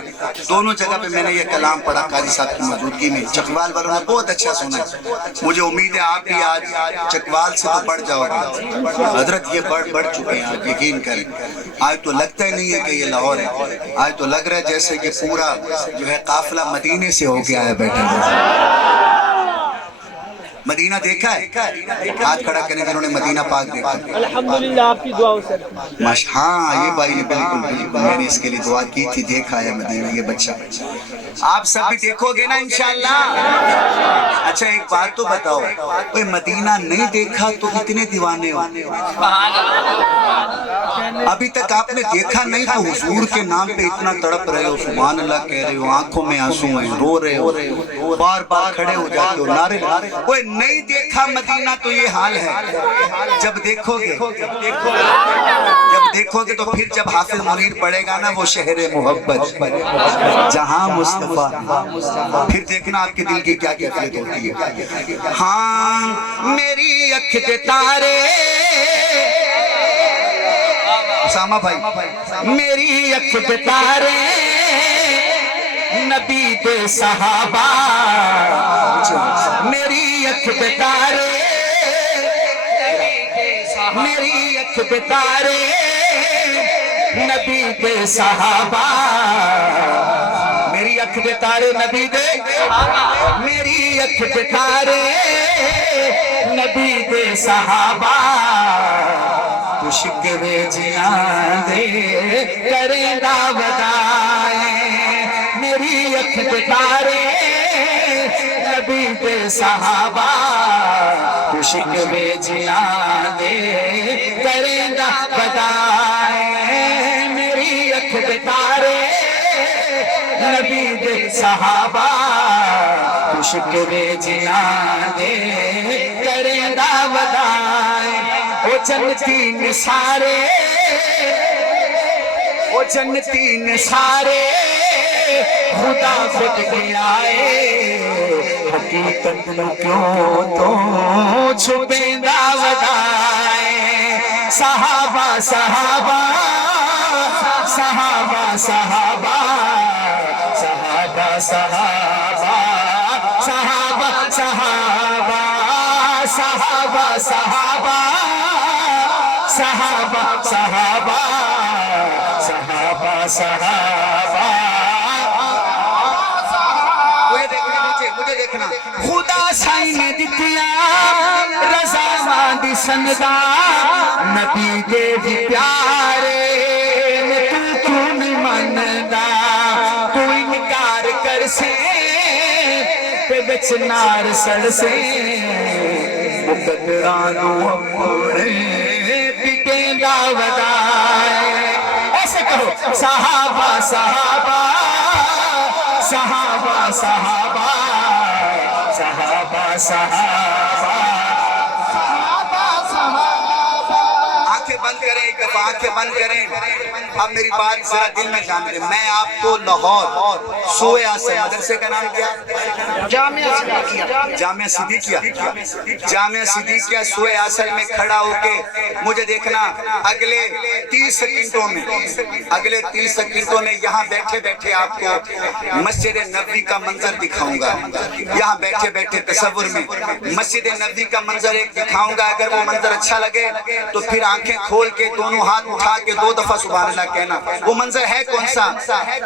دونوں جگہ پہ میں نے یہ کلام پڑھا قاری صاحب کی موجودگی میں، چکوال والوں نے بہت اچھا سنا۔ مجھے امید ہے آپ بھی آج چکوال سے تو بڑھ جاؤ گے، حضرت یہ بڑھ چکے ہیں، آپ یقین کریں۔ آج تو لگتا ہی نہیں ہے کہ یہ لاہور ہے، آج تو لگ رہا ہے جیسے کہ پورا جو ہے قافلہ مدینے سے ہو کے آیا بیٹھا ہے۔ مدینہ دیکھا ہے؟ ہاتھ کھڑا کریں جنہوں نے مدینہ پاک دیکھا۔ الحمدللہ آپ کی دعاؤں سے۔ ہاں یہ بھائی نے بالکل میں نے اس کے لیے دعا کی تھی، دیکھا ہے مدینہ یہ بچہ۔ آپ سب بھی دیکھو گے نا انشاءاللہ؟ اچھا ایک بات تو بتاؤ، کوئی مدینہ نہیں دیکھا تو اتنے دیوانے ہو؟ ابھی تک آپ نے دیکھا نہیں تو حضور کے نام پہ اتنا تڑپ رہے ہو، سبحان اللہ کہہ رہے ہو، آنکھوں میں آنسو ہیں، رو رہے ہو، بار بار کھڑے ہو جاتے ہو، نعرے کوئی نہیں دیکھا مدینہ تو یہ حال ہے۔ جب دیکھو گے تو پھر جب حافظ منیر پڑھے گا نا وہ شہر محبت جہاں مصطفیٰ، پھر دیکھنا آپ کے دل کی کیا کیفیت ہوتی ہے۔ ہاں میری اکھ دے تارے، اسامہ بھائی، میری اکھ دے تارے نبی دے صحابہ، میری اکھ دے تارے، میری اکھ دے تارے نبی دے صحابہ، میری اکھ دے تارے نبی دے، میری اکھ دے تارے نبی دے صحابہ، تو شکوے جیاں دے کریں دا ودائیں، میری اکھ بتارے نبی دے صحابہ تو شکوے جنا دے کرے گا بدائے میری اکھ بتارے نبی دے صحابہ تو شکوے جنا دے کرے گا بدائے او جنتی نثارے وہ جنتی نثارے خدا خود کے آئے حقیقت نو کیوں تو چھپیندا ودائے صحابہ صحابہ صحابہ صحابہ صحابہ صحابہ صحابہ صحابہ صحابہ صحابہ صحابہ صحابہ صحابہ صحابہ مجھے دیکھنا خدا سائی نے دتیا رضا ماند سندا نبی دے بھی پیارے تو کیوں نہیں مندا تو انکار کر سے تے بچ نار سڑ سے مقدرانو اپنے پیٹیندا ودائے ایسے کہو صحابہ صحابہ صحابہ صحابہ صحابہ صحابہ آنکھیں بند کریں ایک دفعہ آنکھیں بند کریں اب میری بات ذرا دل میں جان لیں میں آپ کو لاہور سوئے آسے مدرسے کا نام کیا جامعہ صدیقیہ جامعہ صدیقیہ سوئے آسل میں کھڑا ہو کے مجھے دیکھنا اگلے 30 سیکنڈوں میں یہاں بیٹھے بیٹھے آپ کو مسجد نبوی کا منظر دکھاؤں گا یہاں بیٹھے بیٹھے تصور میں مسجد نبوی کا منظر ایک دکھاؤں گا اگر وہ منظر اچھا لگے تو پھر آنکھیں کھول کے دونوں ہاتھ اٹھا کے 2 دفعہ سبحان اللہ کہنا وہ منظر ہے کون سا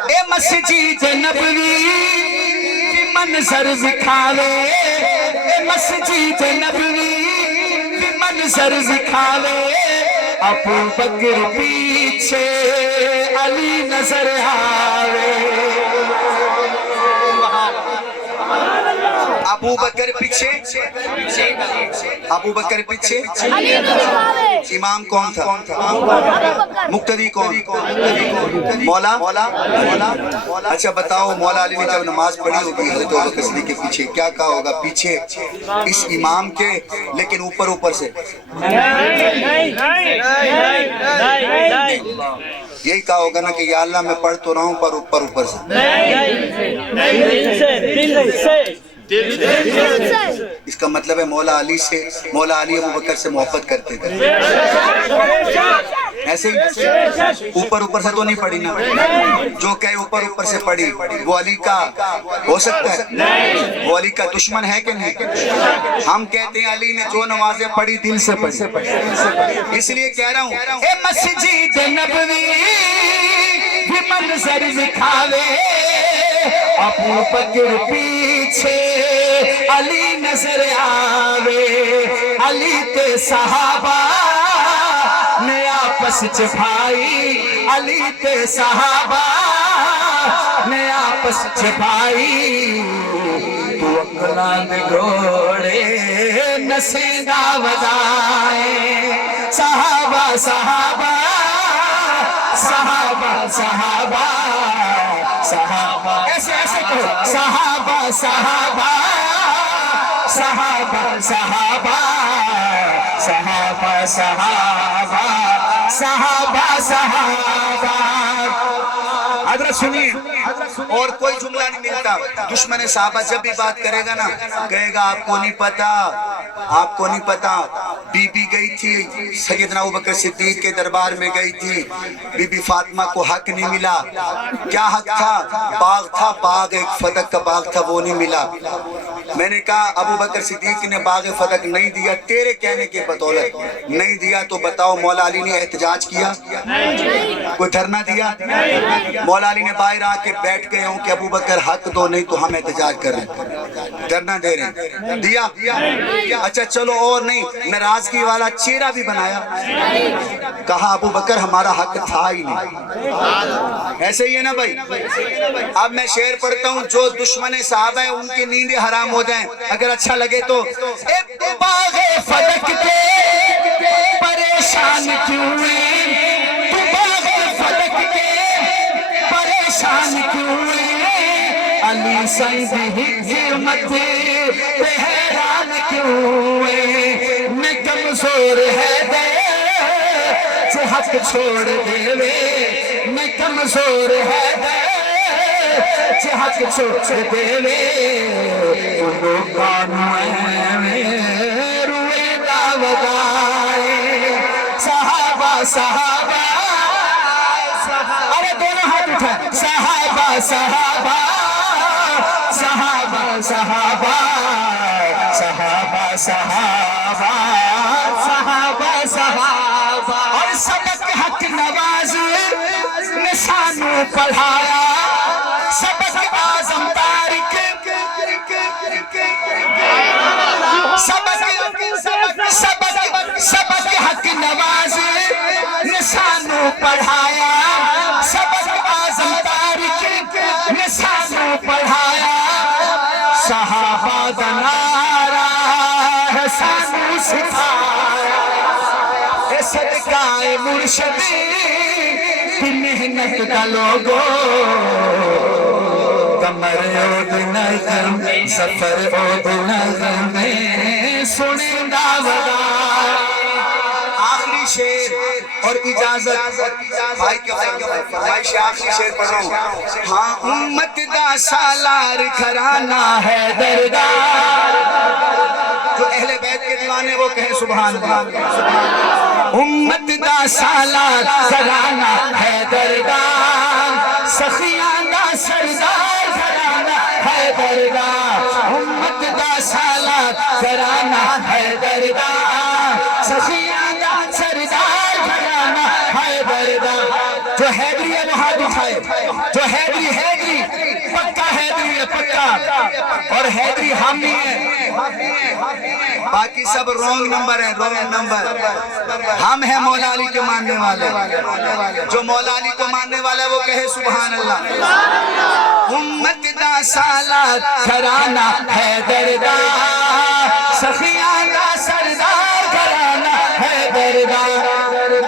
اے مسجد نبوی کی منظر دکھاوے اے مسجد نبوی کی منظر دکھاوے ابو بکر پیچھے علی نظر آوے ابو بکر پیچھے امام کون تھا مقتدی کون مولا اچھا بتاؤ مولا علی نے جب نماز پڑھی ہوگی حضرت ابوبکر صدیق کے پیچھے کیا کہا ہوگا پیچھے اس امام کے لیکن اوپر سے یہی کہا ہوگا نا کہ یا اللہ میں پڑھ تو رہا ہوں پر اوپر سے اس کا مطلب ہے مولا علی ابوبکر سے محبت کرتے تھے ایسے ہی اوپر سے تو نہیں پڑھی نا جو کہے اوپر سے پڑھی وہ علی کا ہو سکتا ہے وہ علی کا دشمن ہے کہ نہیں ہم کہتے ہیں علی نے جو نمازیں پڑھی دل سے پڑھی اس لیے کہہ رہا ہوں اے مسجد نبوی بھی منظر دکھاوے ابو بکر پیچھے علی نظر آوے علی تے صحابہ نے آپس چ بھائی علی تے صحابہ نے آپس چ بھائی تو اکلاں دے گھوڑے نسیندا ودائے صحابہ صحابہ صحابہ صحابہ صحابہ ایسے کہو صحابہ صحابہ صحابہ صحابہ صحابہ صحابہ صحابہ صحابہ حضرت سنیے اور کوئی جملہ نہیں ملتا دشمن صحابہ جب بھی بات کرے گا نا کہے گا آپ کو نہیں پتا بی بی گئی تھی سیدنا ابوبکر صدیق کے دربار میں گئی تھی بی بی فاطمہ کو حق نہیں ملا کیا حق تھا باغ ایک فتق کا باغ تھا وہ نہیں ملا میں نے کہا ابو بکر صدیق نے باغ فتح نہیں دیا تیرے کہنے کے بدولت نہیں دیا تو بتاؤ مولا علی نے احتجاج کیا کوئی دھرنا دیا مولا علی نے باہر آ کے بیٹھ گئے ہوں کہ ابو بکر حق دو نہیں تو ہم احتجاج کر رہے ہیں دھرنا دے رہے ہیں دیا اچھا چلو اور نہیں ناراضگی والا چہرہ بھی بنایا کہا ابو بکر ہمارا حق تھا ہی نہیں ایسے ہی ہے نا بھائی اب میں شعر پڑھتا ہوں جو دشمن صحابہ ہیں ان کی نیندیں حرام ہو جائیں اگر اچھا لگے تو باغ فلک کے پریشان کیوں ہیں تو باغ فلک کے پریشان کیوں ہیں علی سید ہمت پہ حیران کیوں ہیں میں کمزور ہے دے جو حق چھوڑ دے میں کمزور ہے دے جو حق چھوڑ دے انہوں کانویں میں روئے داودائے صحابہ صحابہ ارے دونوں ہاتھ اٹھائے صحابہ صحابہ صحابہ صحابہ صحابہ صحابہ صحابہ صحابہ اور سبق حق نواز نشانوں پڑھایا سبق اعظم تارک سبق حق نواز نشانوں پڑھایا سبق اعظم تارک نشانوں پڑھایا صحابہ دنارا ہے سانو سکھایا اے صدقہ مرشد کی محنت کا لوگو کمر عود نظم سفر عود نظم سنے داودائے آخری شعر اور اجازت بھائی کیا فرمائش آخری شعر پڑھ رہا ہوں ہاں امت دا سالار گھرانہ ہے دردار جو اہل بیت کے دیوانے وہ کہیں سبحان اللہ امت دا سالار گھرانہ ہے دردار سخیان دا سردار گھرانہ ہے دردار امت دا سالار گھرانہ ہے دردار سخیان دا سردار گھرانہ ہے دردار جو حیدری ہے وہاں دکھائے جو حیدری پکا حیدری ہے پکا اور حیدری حامی ہے باقی سب رونگ نمبر ہے رونگ نمبر ہم ہیں مولا علی کے ماننے والے جو مولا علی کو ماننے والا ہے وہ کہے سبحان اللہ امت دا سالار گھرانہ ہے دردار سخیان دا سردار گھرانہ ہے دردار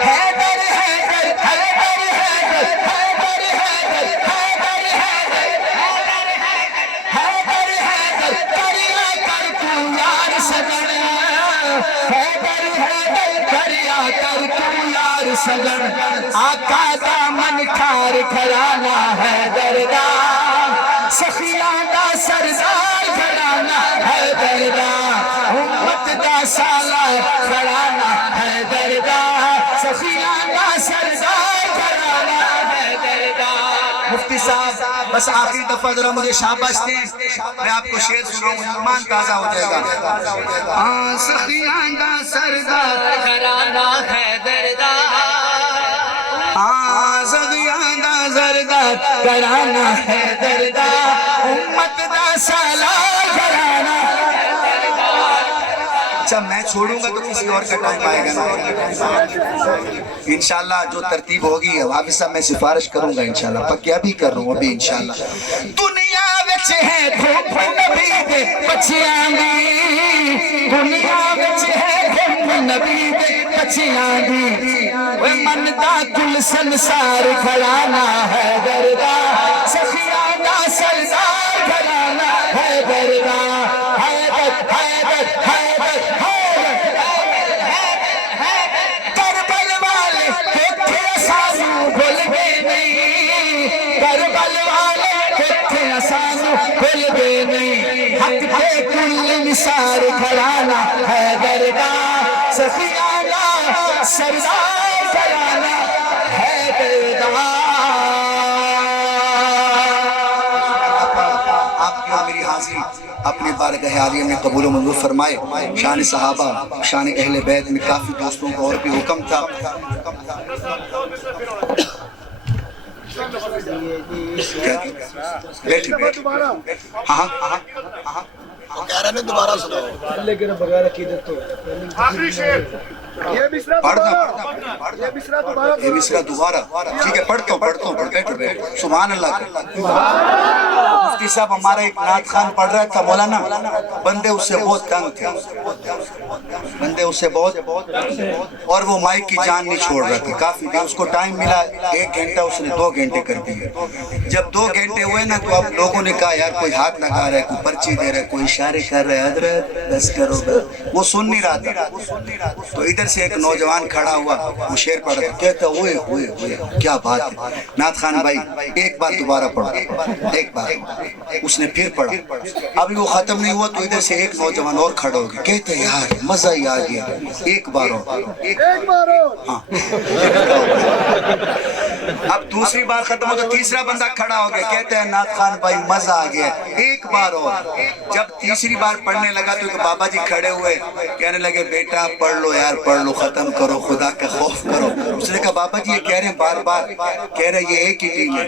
حیدر حیدر حیدر حیدر حیدر حیدر حیدر حیدر کریا کر تو یار سگن حیدر حیدر کریا کر تو یار سگن آقا دامن کھار گھرانہ ہے دردار سخیان دا سردار گھرانہ ہے دردار امت دا سالار گھرانہ ہے دردار سخیان دا سردار گھرانہ ہے دردار مفتی صاحب بس آخری دفعہ ذرا مجھے شاباش دیں میں آپ کو شعر سناؤں ایمان تازہ ہو جائے گا ہاں سخیان دا سردار گھرانہ ہے دردار ہاں سخیان دا سردار گھرانہ ہے دردار امت دا سالار گھرانہ اچھا میں چھوڑوں گا تو کسی اور کا ٹائم آئے گا نا انشاءاللہ جو ترتیب ہوگی حافظ صاحب میں سفارش کروں گا انشاءاللہ پکیا بھی کر رہا ہوں ابھی انشاءاللہ دنیا وچ ہے دھوپ نبی دے بچیاں دی دنیا وچ ہے دھوپ نبی دے بچیاں دی وہ من دا کل سنسار گھرانہ ہے دردار سخیان دا سردار گھرانہ ہے دردار حیدر حیدر حیدر کربل والے کتھے سانو بھول گئے نہیں کربل والے کتھے سانو بھول گئے نہیں حق کے کل نثار گھرانہ ہے دردار سخیان دا سردار گھرانہ ہے دردار آپ کی اور میری حاضری اپنے بارگاہ عالیہ میں قبول و منظور فرمائے. شان صحابہ، شان اہل بیت میں کافی دوستوں کو اور بھی حکم تھا. بیٹھے بیٹھے. ہاں کہہ رہے ہیں دوبارہ سناؤ. لیکن بغیر عقیدت تو آخری شعر یہ مصرع یہ مصرع دوبارہ. ٹھیک ہے پڑھتا ہوں بیٹھو بیٹھو. سبحان اللہ. مفتی صاحب ہمارا ایک نعت خان پڑھ رہا تھا مولانا، بندے اس سے بہت تنگ تھے، بندے اس سے بہت، اور وہ مائک کی جان نہیں چھوڑ رہا تھا. کافی دیر اس کو ٹائم ملا، 1 گھنٹہ اس نے 2 گھنٹے کر دیے. جب 2 گھنٹے ہوئے نا تو اب لوگوں نے کہا یار کوئی ہاتھ لگا رہا ہے، کوئی پرچی دے رہا ہے، کوئی اشارے کر رہا ہے، حضرت بس کرو. وہ سن نہیں رہا تھا. تو ادھر سے ایک نوجوان کھڑا ہوا، وہ شعر پڑھ رہا تھا. کہتا ہوئے ہوئے ہوئے کیا بات ہے نعت خان بھائی، ایک بار دوبارہ پڑھو. ایک بار اس نے پھر پڑھا. ابھی وہ ختم نہیں ہوا تو ادھر سے ایک نوجوان اور کھڑا ہو گیا. کہتے یار مزہ ہی آ گیا، ایک بار اور. ہاں اب دوسری بار ختم ہو تو تیسرا بندہ کھڑا ہو گیا. کہتے ہیں نعت خان بھائی مزہ آ گیا، ایک بار اور. جب تیسری بار پڑھنے لگا تو ایک بابا جی کھڑے ہوئے، کہنے لگے بیٹا پڑھ لو یار، پڑھ لو، ختم کرو، خدا کا خوف کرو. اس نے کہا بابا جی یہ کہہ رہے ہیں بار بار، کہہ رہے یہ ایک ہی ٹیم ہے،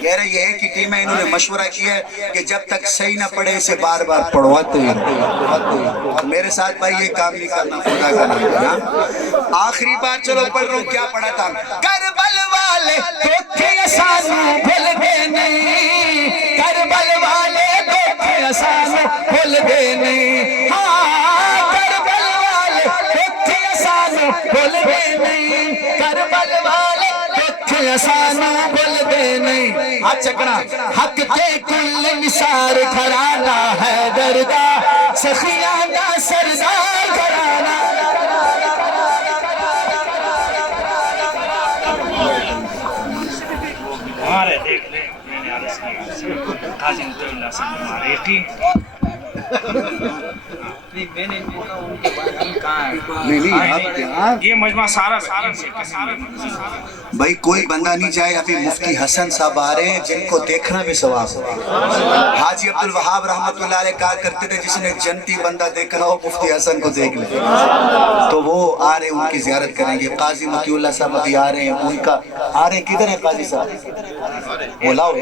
کہہ رہے یہ ایک ہی ٹیم ہے. انہوں نے مشورہ کیا ہے کہ جب تک صحیح نہ پڑھے اسے بار بار پڑھواتے ہیں. اور میرے ساتھ بھائی یہ کام نہیں کرنا، خدا کا نام. آخری بار چلو پڑھ رہا ہوں. کیا پڑھا تھا؟ کربل والے دکھ سانو بھول گئے نہیں، کربل والے دکھ سانو بھول گئے نہیں. ہاں کربل والے دکھ سانو بھول گئے نہیں، کربل والے دکھ سانو بھول گئے نہیں. ہاتھ چکنا. حق کے کل نثار گھرانہ ہے دردا، سخیانہ سردار گھرانہ. ہمارے دیکھ لیں میں نے عرض کیا قاضی مطیع اللہ سے ہمارے کی میں نے دیکھا ان کے بارے میں کہاں ہے. یہ مجمع سارا بھائی کوئی بندہ نہیں جائے. ابھی مفتی حسن صاحب آ رہے ہیں جن کو دیکھنا بھی ثواب ہے. حاجی عبد الوہاب رحمۃ اللہ علیہ کہا کرتے تھے جس نے جنتی بندہ دیکھنا ہو مفتی حسن کو دیکھ لے. تو وہ آ رہے ہیں، ان کی زیارت کریں گے. قاضی مطیع اللہ صاحب ابھی آ رہے ہیں، ان کا آ رہے ہیں. کدھر ہے قاضی صاحب؟ وہ لاؤ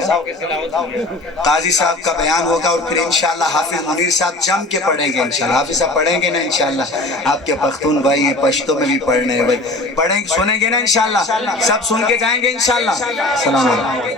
قاضی صاحب کا بیان ہوگا اور پھر انشاءاللہ حافظ منیر صاحب جم کے پڑھیں گے. انشاءاللہ حافظ صاحب پڑھیں گے نا انشاءاللہ. آپ کے پختون بھائی ہیں، پشتوں میں بھی پڑھنے ہیں بھائی، پڑھیں سنیں گے نا انشاءاللہ. سب سن کے جائیں گے انشاءاللہ. السلام علیکم.